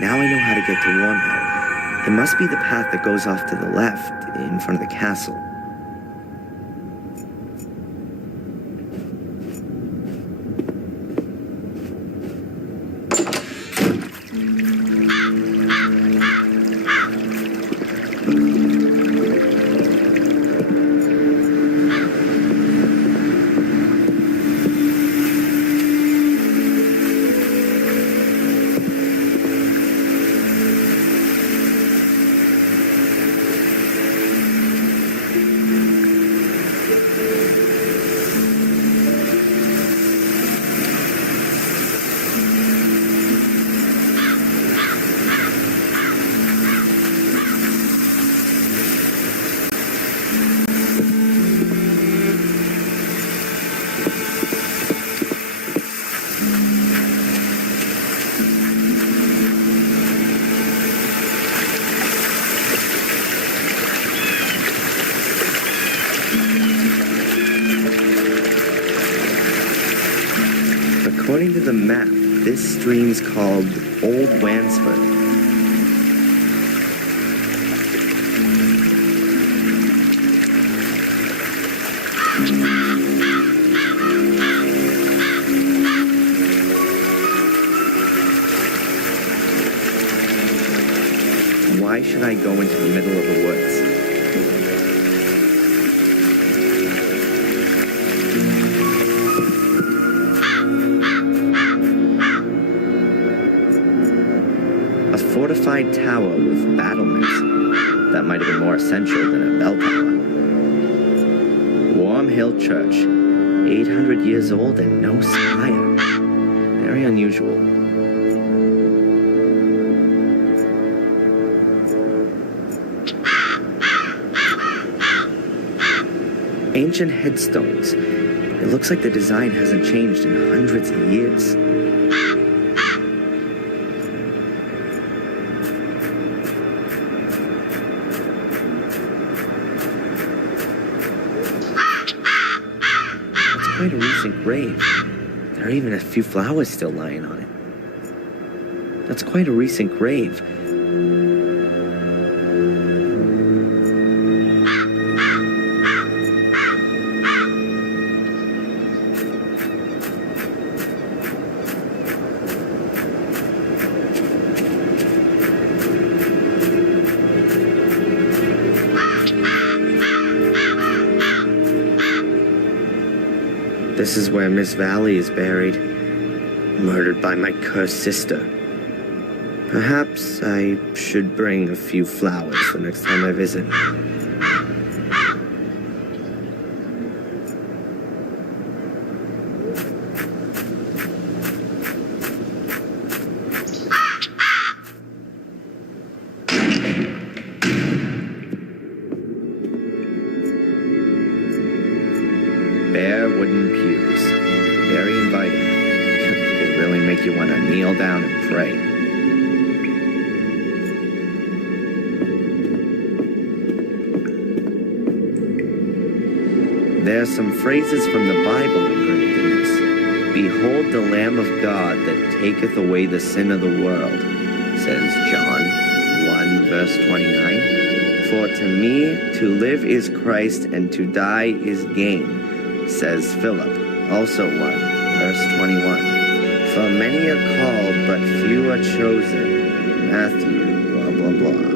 Now I know how to get to Wormhill. It must be the path that goes off to the left, in front of the castle. According to the map, this stream's called Old Wansford. Why should I go into the middle of the woods? Fortified tower with battlements. That might have been more essential than a bell tower. Wormhill Church. 800 years old and no spire. Very unusual. Ancient headstones. It looks like the design hasn't changed in hundreds of years. Quite a recent grave. There are even a few flowers still lying on it. That's quite a recent grave. This is where Miss Valley is buried, murdered by my cursed sister. Perhaps I should bring a few flowers the next time I visit. Bare wooden pews. Very inviting. They really make you want to kneel down and pray. There are some phrases from the Bible engraved in this. Behold the Lamb of God that taketh away the sin of the world, says John 1 verse 29. For to me to live is Christ and to die is gain, says Philip, also 1, verse 21. For many are called, but few are chosen. Matthew, blah, blah, blah.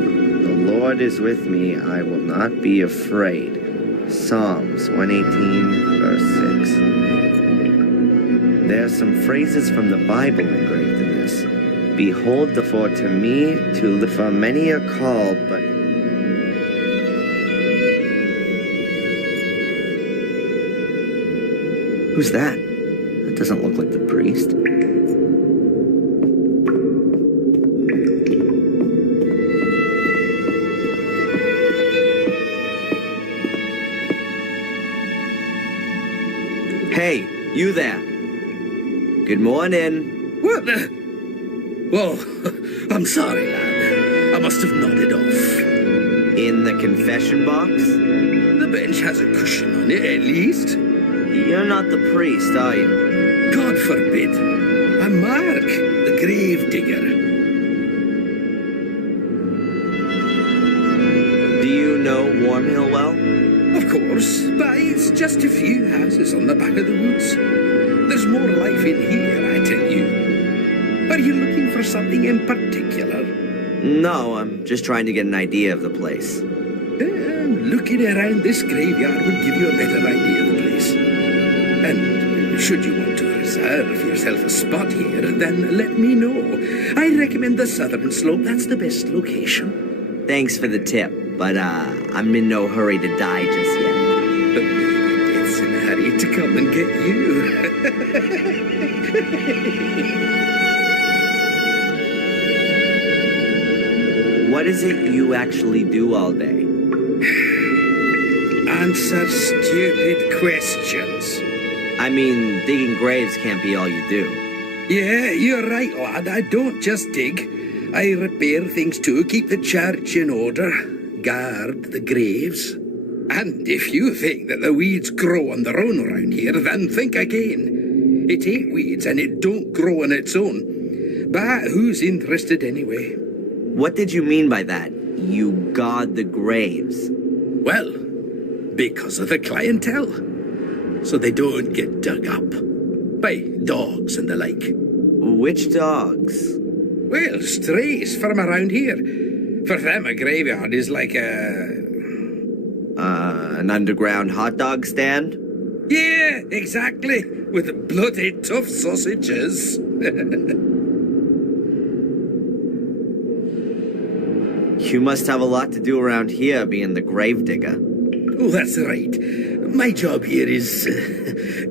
The Lord is with me, I will not be afraid. Psalms 118, verse 6. There are some phrases from the Bible engraved in this. Behold, for to me to live, for many are called, but who's that? That doesn't look like the priest. Hey, you there. Good morning. What the? Oh, I'm sorry, lad. I must have nodded off. In the confession box? The bench has a cushion on it, at least. You're not the priest, are you? God forbid. I'm Mark, the grave digger. Do you know Warmhill well? Of course, but it's just a few houses on the back of the woods. There's more life in here, I tell you. Are you looking for something in particular? No, I'm just trying to get an idea of the place. Looking around this graveyard would give you a better idea of the place. And should you want to reserve yourself a spot here, then let me know. I recommend the southern slope. That's the best location. Thanks for the tip, but I'm in no hurry to die just yet. But maybe death's in a hurry to come and get you. What is it you actually do all day? Answer stupid questions. I mean, digging graves can't be all you do. Yeah, you're right, lad. I don't just dig. I repair things too, keep the church in order, guard the graves. And if you think that the weeds grow on their own around here, then think again. It ain't weeds and it don't grow on its own. But who's interested anyway? What did you mean by that? You guard the graves? Well, because of the clientele. So they don't get dug up by dogs and the like. Which dogs? Well, strays from around here. For them, a graveyard is like an underground hot dog stand? Yeah, exactly. With bloody tough sausages. You must have a lot to do around here, being the gravedigger. Oh, that's right. My job here is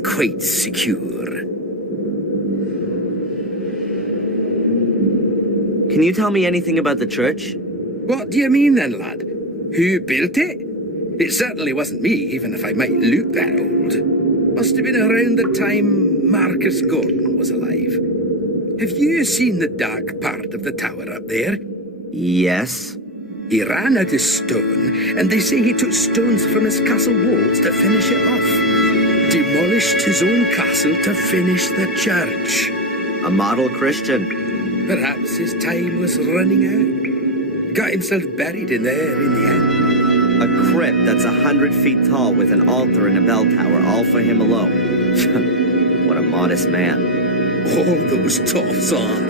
quite secure. Can you tell me anything about the church? What do you mean then, lad? Who built it? It certainly wasn't me, even if I might look that old. Must have been around the time Marcus Gordon was alive. Have you seen the dark part of the tower up there? Yes. He ran out of stone, and they say he took stones from his castle walls to finish it off. Demolished his own castle to finish the church. A model Christian. Perhaps his time was running out. Got himself buried in there in the end. A crypt that's 100 feet tall with an altar and a bell tower, all for him alone. What a modest man. All those toffs are.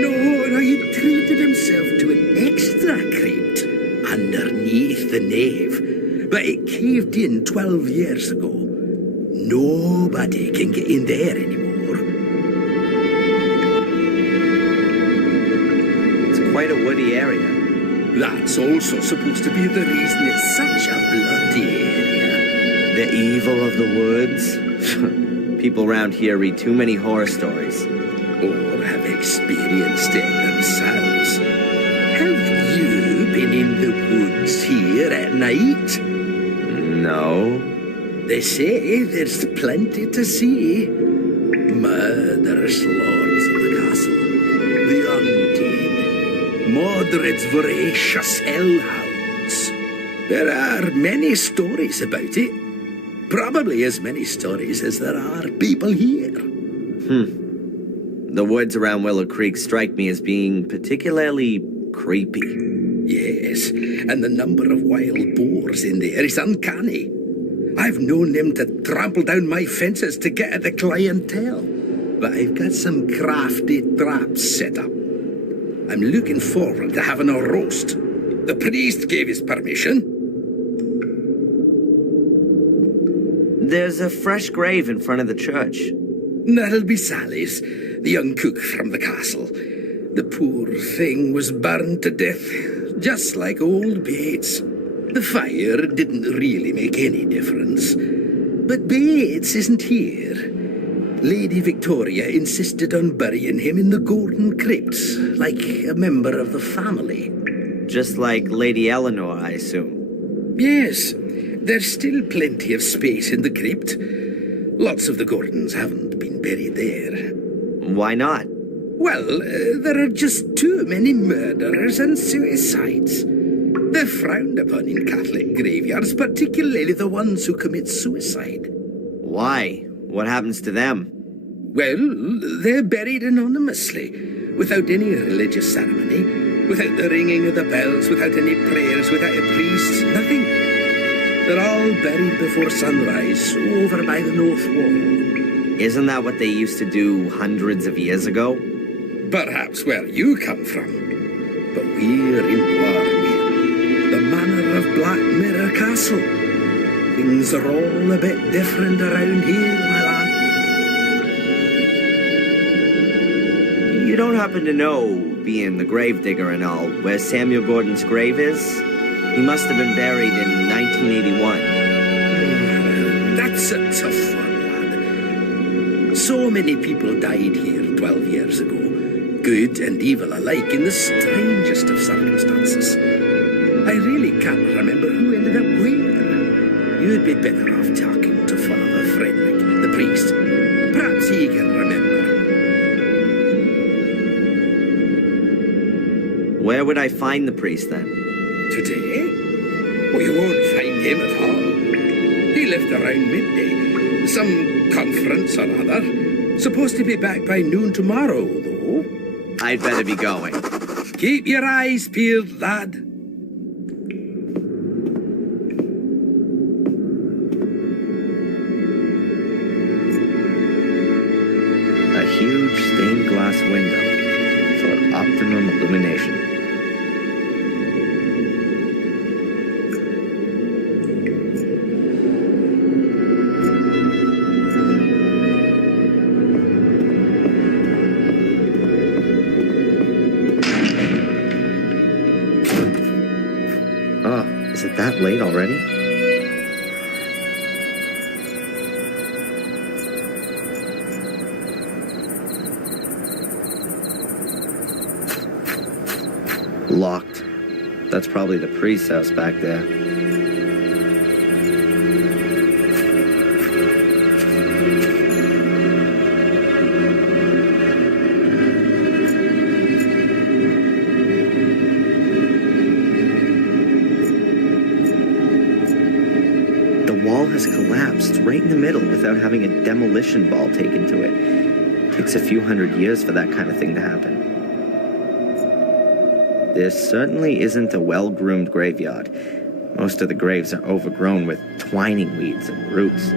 No, he treated himself to an extra crypt underneath the nave. But it caved in 12 years ago. Nobody can get in there anymore. It's quite a woody area. That's also supposed to be the reason it's such a bloody area. The evil of the woods? People around here read too many horror stories. Or have experienced it themselves. Have you been in the woods here at night? No. They say there's plenty to see. Murderous lords of the castle. The undead. Mordred's voracious hellhounds. There are many stories about it. Probably as many stories as there are people here. The woods around Willow Creek strike me as being particularly creepy. Yes, and the number of wild boars in there is uncanny. I've known them to trample down my fences to get at the clientele. But I've got some crafty traps set up. I'm looking forward to having a roast. The priest gave his permission. There's a fresh grave in front of the church. That'll be Sally's, the young cook from the castle. The poor thing was burned to death, just like old Bates. The fire didn't really make any difference. But Bates isn't here. Lady Victoria insisted on burying him in the Golden Crypt, like a member of the family. Just like Lady Eleanor, I assume. Yes, there's still plenty of space in the crypt. Lots of the Gordons haven't been buried there. Why not? Well, there are just too many murderers and suicides. They're frowned upon in Catholic graveyards, particularly the ones who commit suicide. Why? What happens to them? Well, they're buried anonymously, without any religious ceremony, without the ringing of the bells, without any prayers, without a priest, nothing. They're all buried before sunrise, over by the North Wall. Isn't that what they used to do hundreds of years ago? Perhaps where you come from. But we're in Warmere, the manor of Black Mirror Castle. Things are all a bit different around here, my lad. You don't happen to know, being the gravedigger and all, where Samuel Gordon's grave is? He must have been buried in 1981. That's a tough one, lad. So many people died here 12 years ago, good and evil alike, in the strangest of circumstances. I really can't remember who ended up where. You'd be better off talking to Father Frederick, the priest. Perhaps he can remember. Where would I find the priest then? Today? Well, you won't find him at all. He left around midday. Some conference or other. Supposed to be back by noon tomorrow, though. I'd better be going. Keep your eyes peeled, lad. A huge stained glass window for optimum illumination. Oh, is it that late already? Locked. That's probably the priest's house back there. The wall has collapsed right in the middle without having a demolition ball taken to it. Takes a few hundred years for that kind of thing to happen. This certainly isn't a well-groomed graveyard. Most of the graves are overgrown with twining weeds and roots.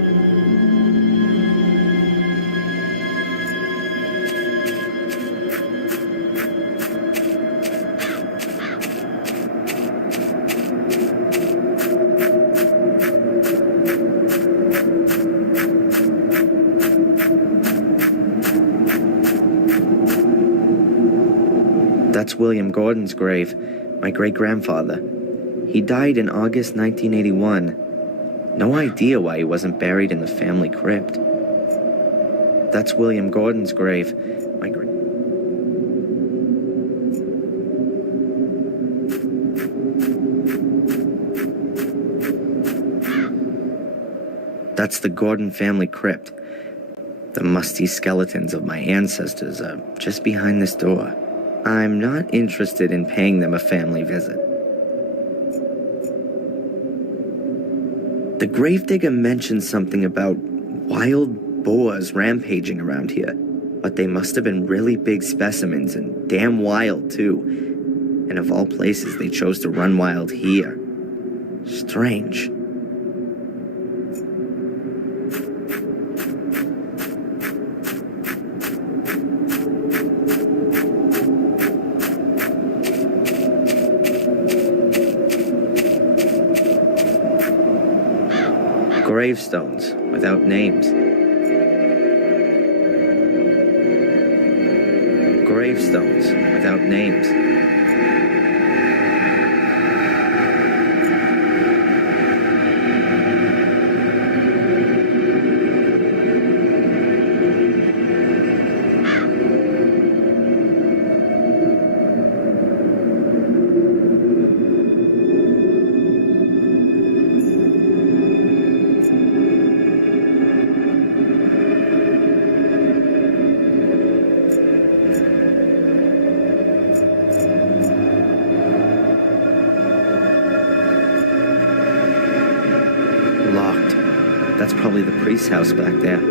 That's William Gordon's grave, my great-grandfather. He died in August 1981. No idea why he wasn't buried in the family crypt. That's William Gordon's grave, my great... That's the Gordon family crypt. The musty skeletons of my ancestors are just behind this door. I'm not interested in paying them a family visit. The gravedigger mentioned something about wild boars rampaging around here, but they must have been really big specimens and damn wild too. And of all places, they chose to run wild here. Strange. Gravestones without names. Gravestones without names. probably the priest's house back there.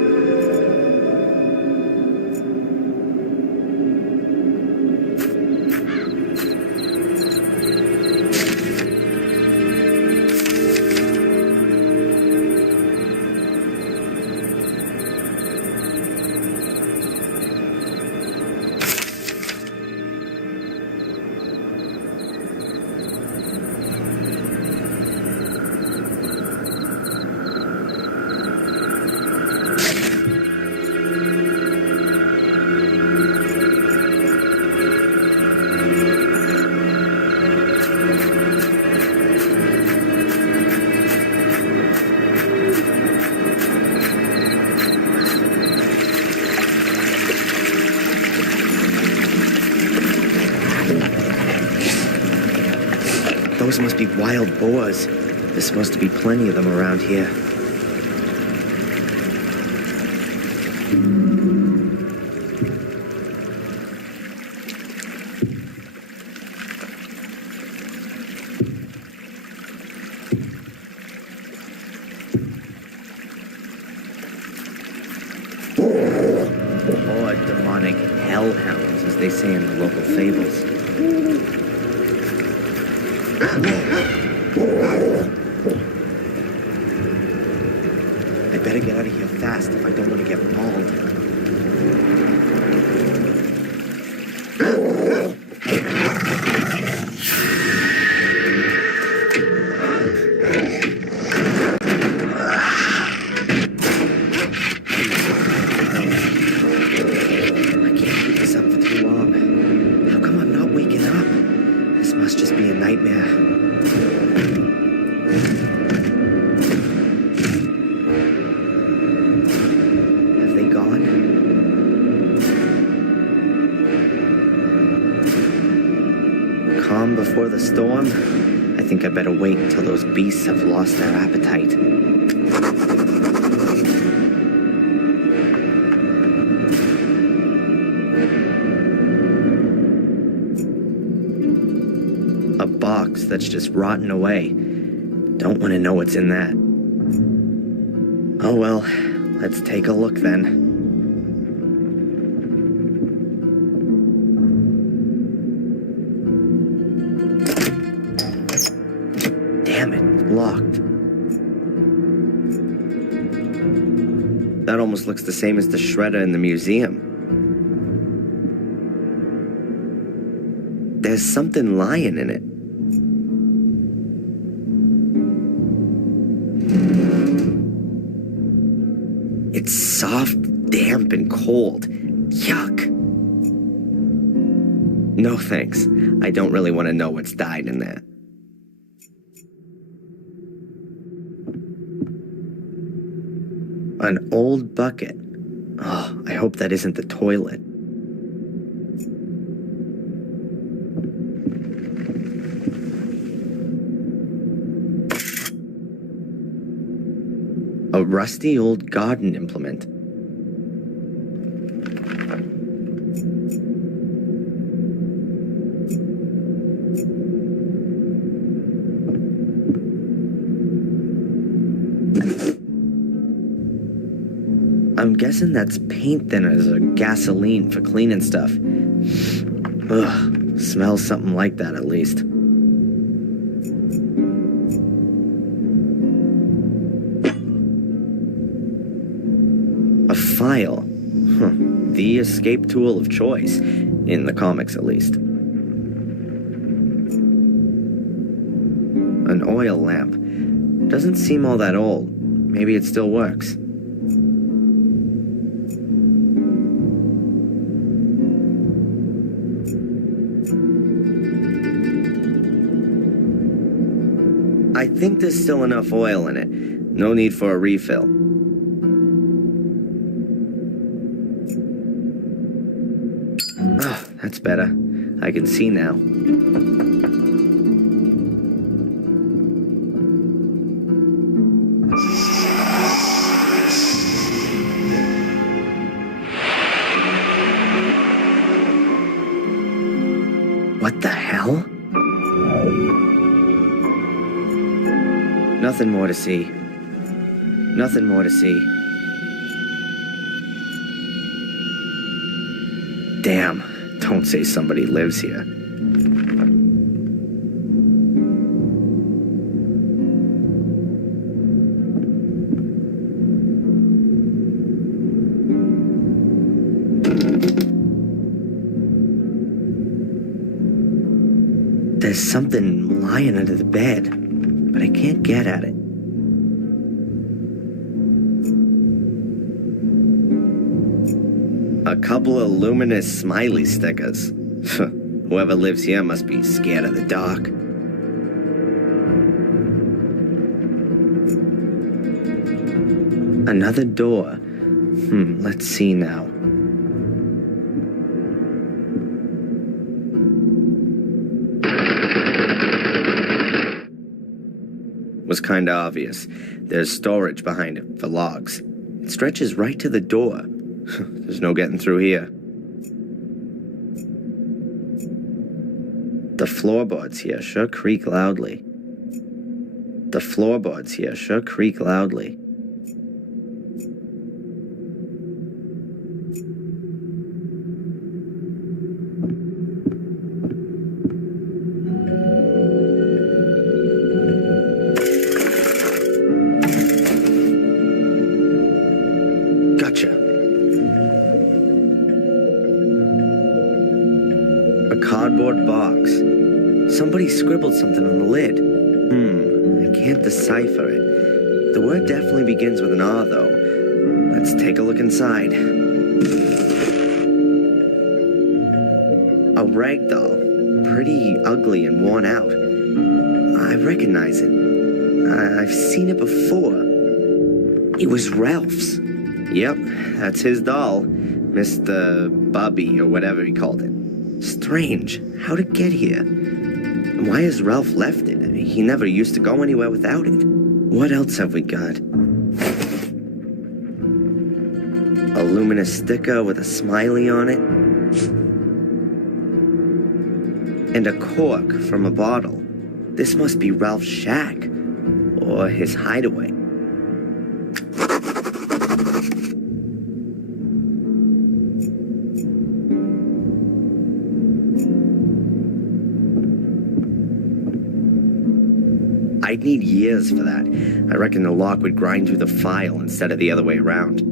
Those must be wild boars. There's supposed to be plenty of them around here. Or demonic hellhounds, as they say in the local fables. I better get out of here fast if I don't want to get mauled. I can't keep this up for too long. How come I'm not waking up? This must just be a nightmare. Before the storm, I think I better wait until those beasts have lost their appetite. A box that's just rotting away. Don't want to know what's in that. Oh well, let's take a look then. Locked. That almost looks the same as the shredder in the museum. There's something lying in it. It's soft, damp, and cold. Yuck. No thanks. I don't really want to know what's died in there. An old bucket. Oh, I hope that isn't the toilet. A rusty old garden implement. I'm guessing that's paint thinners or gasoline for cleaning stuff. Ugh, smells something like that at least. A file. Huh. The escape tool of choice, in the comics at least. An oil lamp. Doesn't seem all that old. Maybe it still works. I think there's still enough oil in it. No need for a refill. Ah, that's better. I can see now. What the hell? Nothing more to see. Nothing more to see. Damn, don't say somebody lives here. There's something lying under the bed, but I can't get at it. A couple of luminous smiley stickers. Whoever lives here must be scared of the dark. Another door. Let's see now. Was kinda obvious. There's storage behind it for logs. It stretches right to the door. There's no getting through here. The floorboards here sure creak loudly. The floorboards here sure creak loudly. Gotcha. A cardboard box. Somebody scribbled something on the lid. I can't decipher it. The word definitely begins with an R, though. Let's take a look inside. A rag doll. Pretty ugly and worn out. I recognize it. I've seen it before. It was Ralph's. Yep, that's his doll. Mr. Bubby, or whatever he called it. Strange. How'd it get here? And why has Ralph left it? He never used to go anywhere without it. What else have we got? A luminous sticker with a smiley on it. And a cork from a bottle. This must be Ralph's shack. Or his hideaway. I'd need years for that. I reckon the lock would grind through the file instead of the other way around.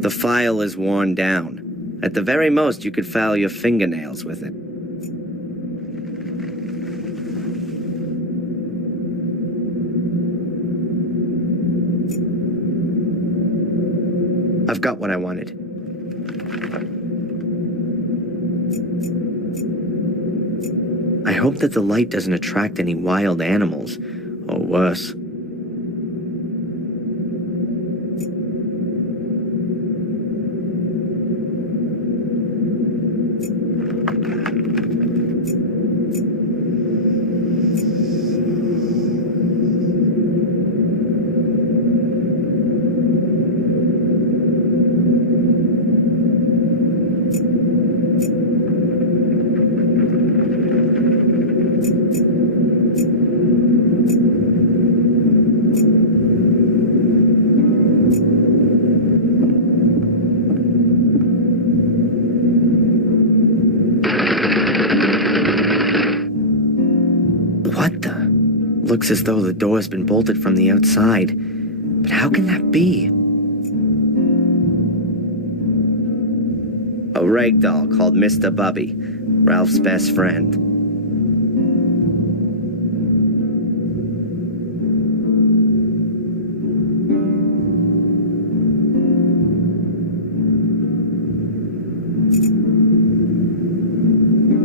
The file is worn down. At the very most, you could file your fingernails with it. I've got what I wanted. I hope that the light doesn't attract any wild animals, or worse. Looks as though the door's been bolted from the outside. But how can that be? A rag doll called Mr. Bubby, Ralph's best friend.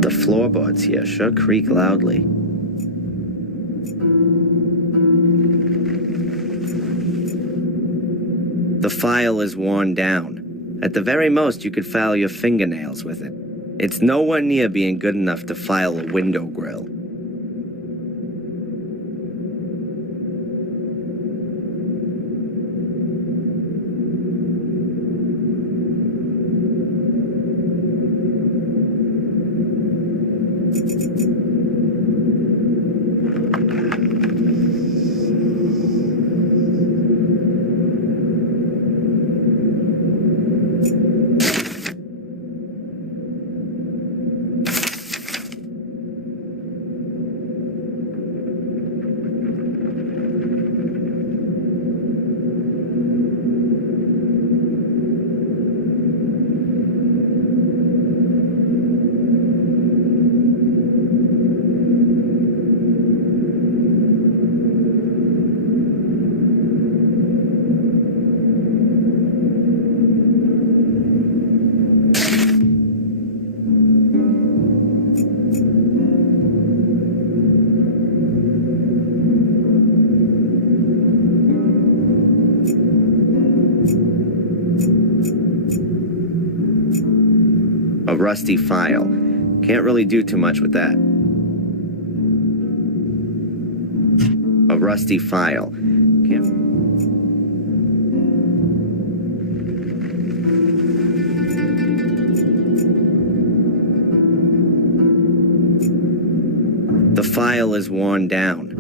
The floorboards here sure creak loudly. The file is worn down. At the very most, you could file your fingernails with it. It's nowhere near being good enough to file a window grill. rusty file. Can't really do too much with that. A rusty file. Can't... The file is worn down.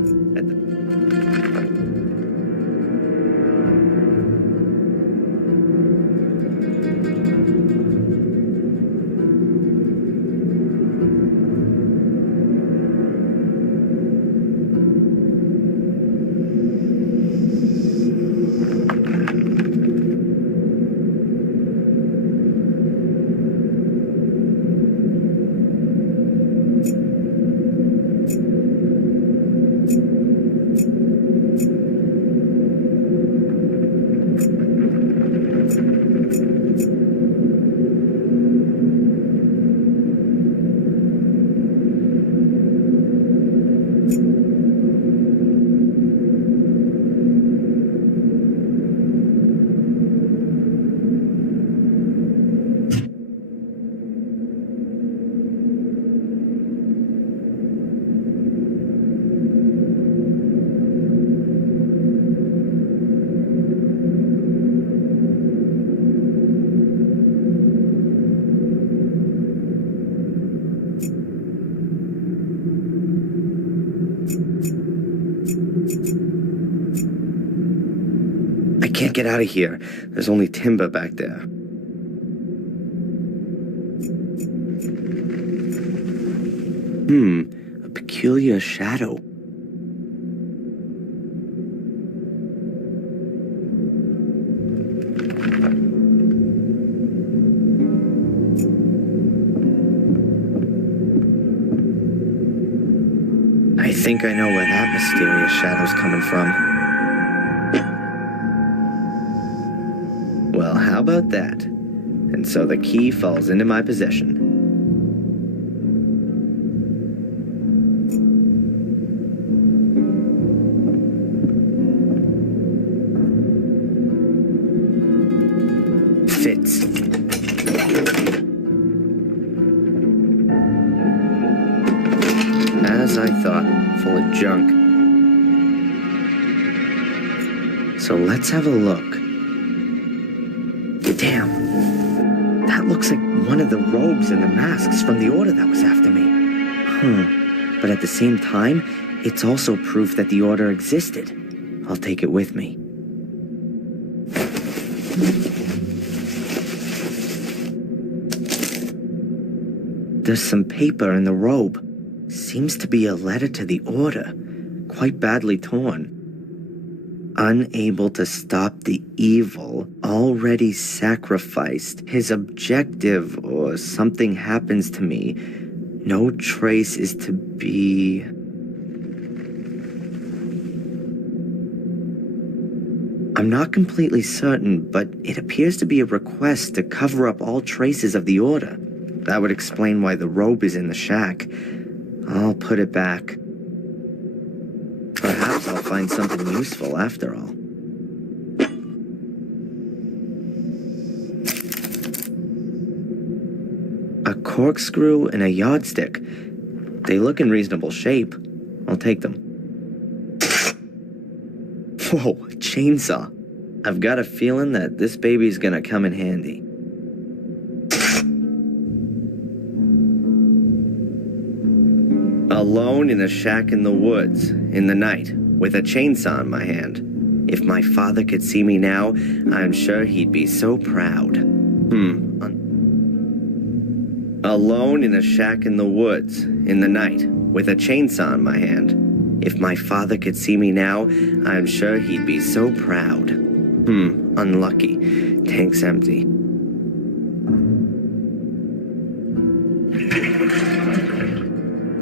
I can't get out of here. There's only timber back there. A peculiar shadow. I think I know where that mysterious shadow's coming from. Well, how about that? And so the key falls into my possession. Fits. As I thought, full of junk. So let's have a look. Damn. That looks like one of the robes and the masks from the order that was after me. But at the same time, it's also proof that the order existed. I'll take it with me. There's some paper in the robe. Seems to be a letter to the order. Quite badly torn. Unable to stop the evil, already sacrificed. His objective, or something happens to me. No trace is to be... I'm not completely certain, but it appears to be a request to cover up all traces of the order. That would explain why the robe is in the shack. I'll put it back. Perhaps I'll find something useful after all. A corkscrew and a yardstick. They look in reasonable shape. I'll take them. Whoa, a chainsaw. I've got a feeling that this baby's gonna come in handy. Alone in a shack in the woods, in the night, with a chainsaw in my hand. If my father could see me now, I'm sure he'd be so proud. Alone in a shack in the woods, in the night, with a chainsaw in my hand. If my father could see me now, I'm sure he'd be so proud. Unlucky. Tank's empty.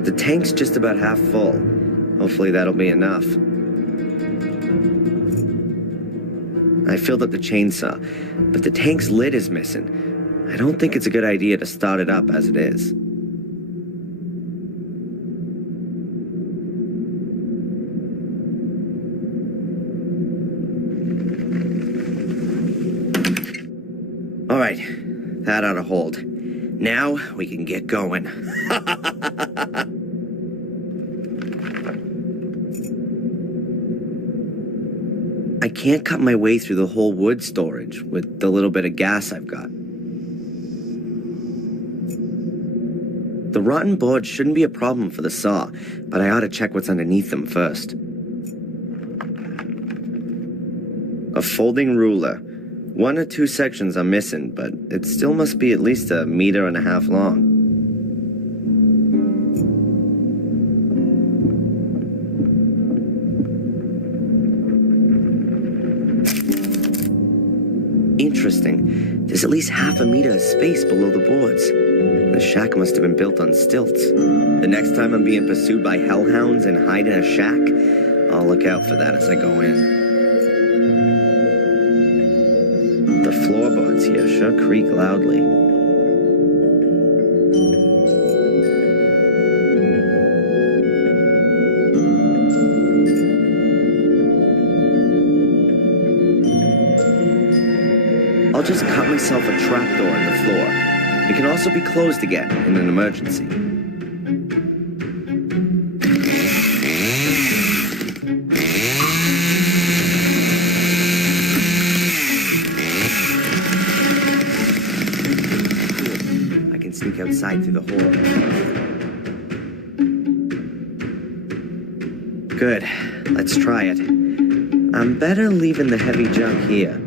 The tank's just about half full. Hopefully that'll be enough. I filled up the chainsaw, but the tank's lid is missing. I don't think it's a good idea to start it up as it is. All right, that ought to hold. Now we can get going. I can't cut my way through the whole wood storage with the little bit of gas I've got. The rotten boards shouldn't be a problem for the saw, but I ought to check what's underneath them first. A folding ruler. 1 or 2 sections are missing, but it still must be at least 1.5 meters long. Interesting. There's at least 0.5 meter of space below the boards. The shack must have been built on stilts. The next time I'm being pursued by hellhounds and hide in a shack, I'll look out for that as I go in. The floorboards here sure creak loudly. I'll just cut myself a trapdoor in the floor. It can also be closed again in an emergency. I can sneak outside through the hole. Good. Let's try it. I'm better leaving the heavy junk here.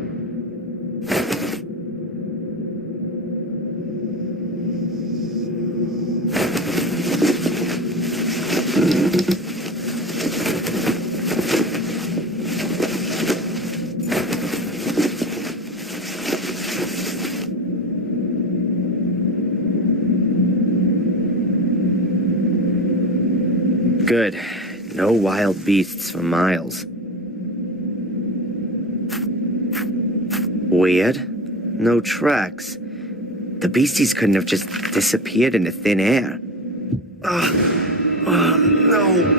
Good. No wild beasts for miles. Weird. No tracks. The beasties couldn't have just disappeared into thin air. Oh, no.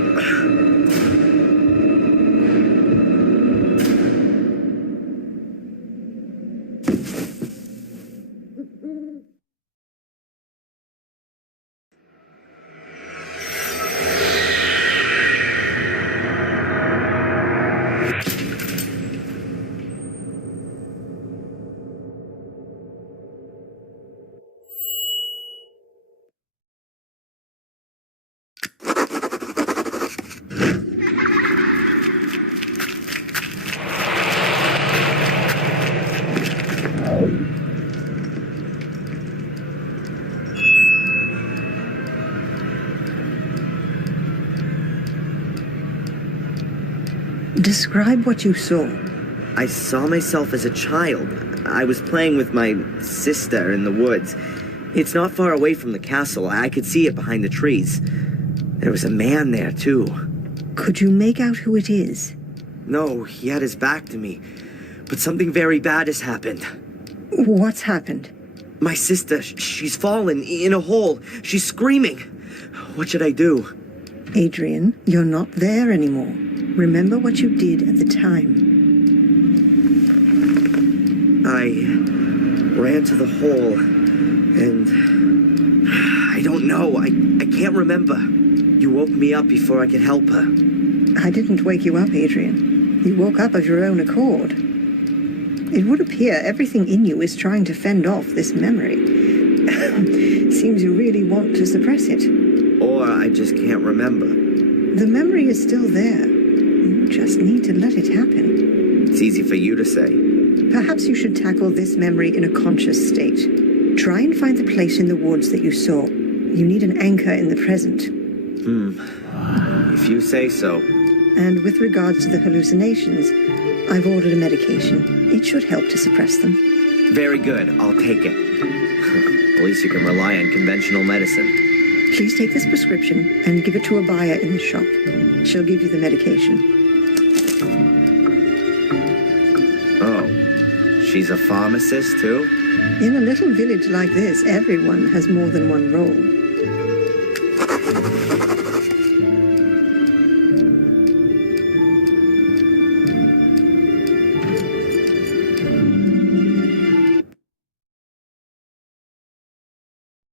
Describe what you saw. I saw myself as a child. I was playing with my sister in the woods. It's not far away from the castle. I could see it behind the trees. There was a man there, too. Could you make out who it is? No, he had his back to me. But something very bad has happened. What's happened? My sister, she's fallen in a hole. She's screaming. What should I do? Adrian, you're not there anymore. Remember what you did at the time. I ran to the hole, and I don't know. I can't remember. You woke me up before I could help her. I didn't wake you up, Adrian. You woke up of your own accord. It would appear everything in you is trying to fend off this memory. Seems you really want to suppress it. Or I just can't remember. The memory is still there. You just need to let it happen. It's easy for you to say. Perhaps you should tackle this memory in a conscious state. Try and find the place in the woods that you saw. You need an anchor in the present. If you say so. And with regards to the hallucinations, I've ordered a medication. It should help to suppress them. Very good. I'll take it. At least you can rely on conventional medicine. Please take this prescription and give it to a buyer in the shop. She'll give you the medication. Oh, she's a pharmacist too? In a little village like this, everyone has more than one role.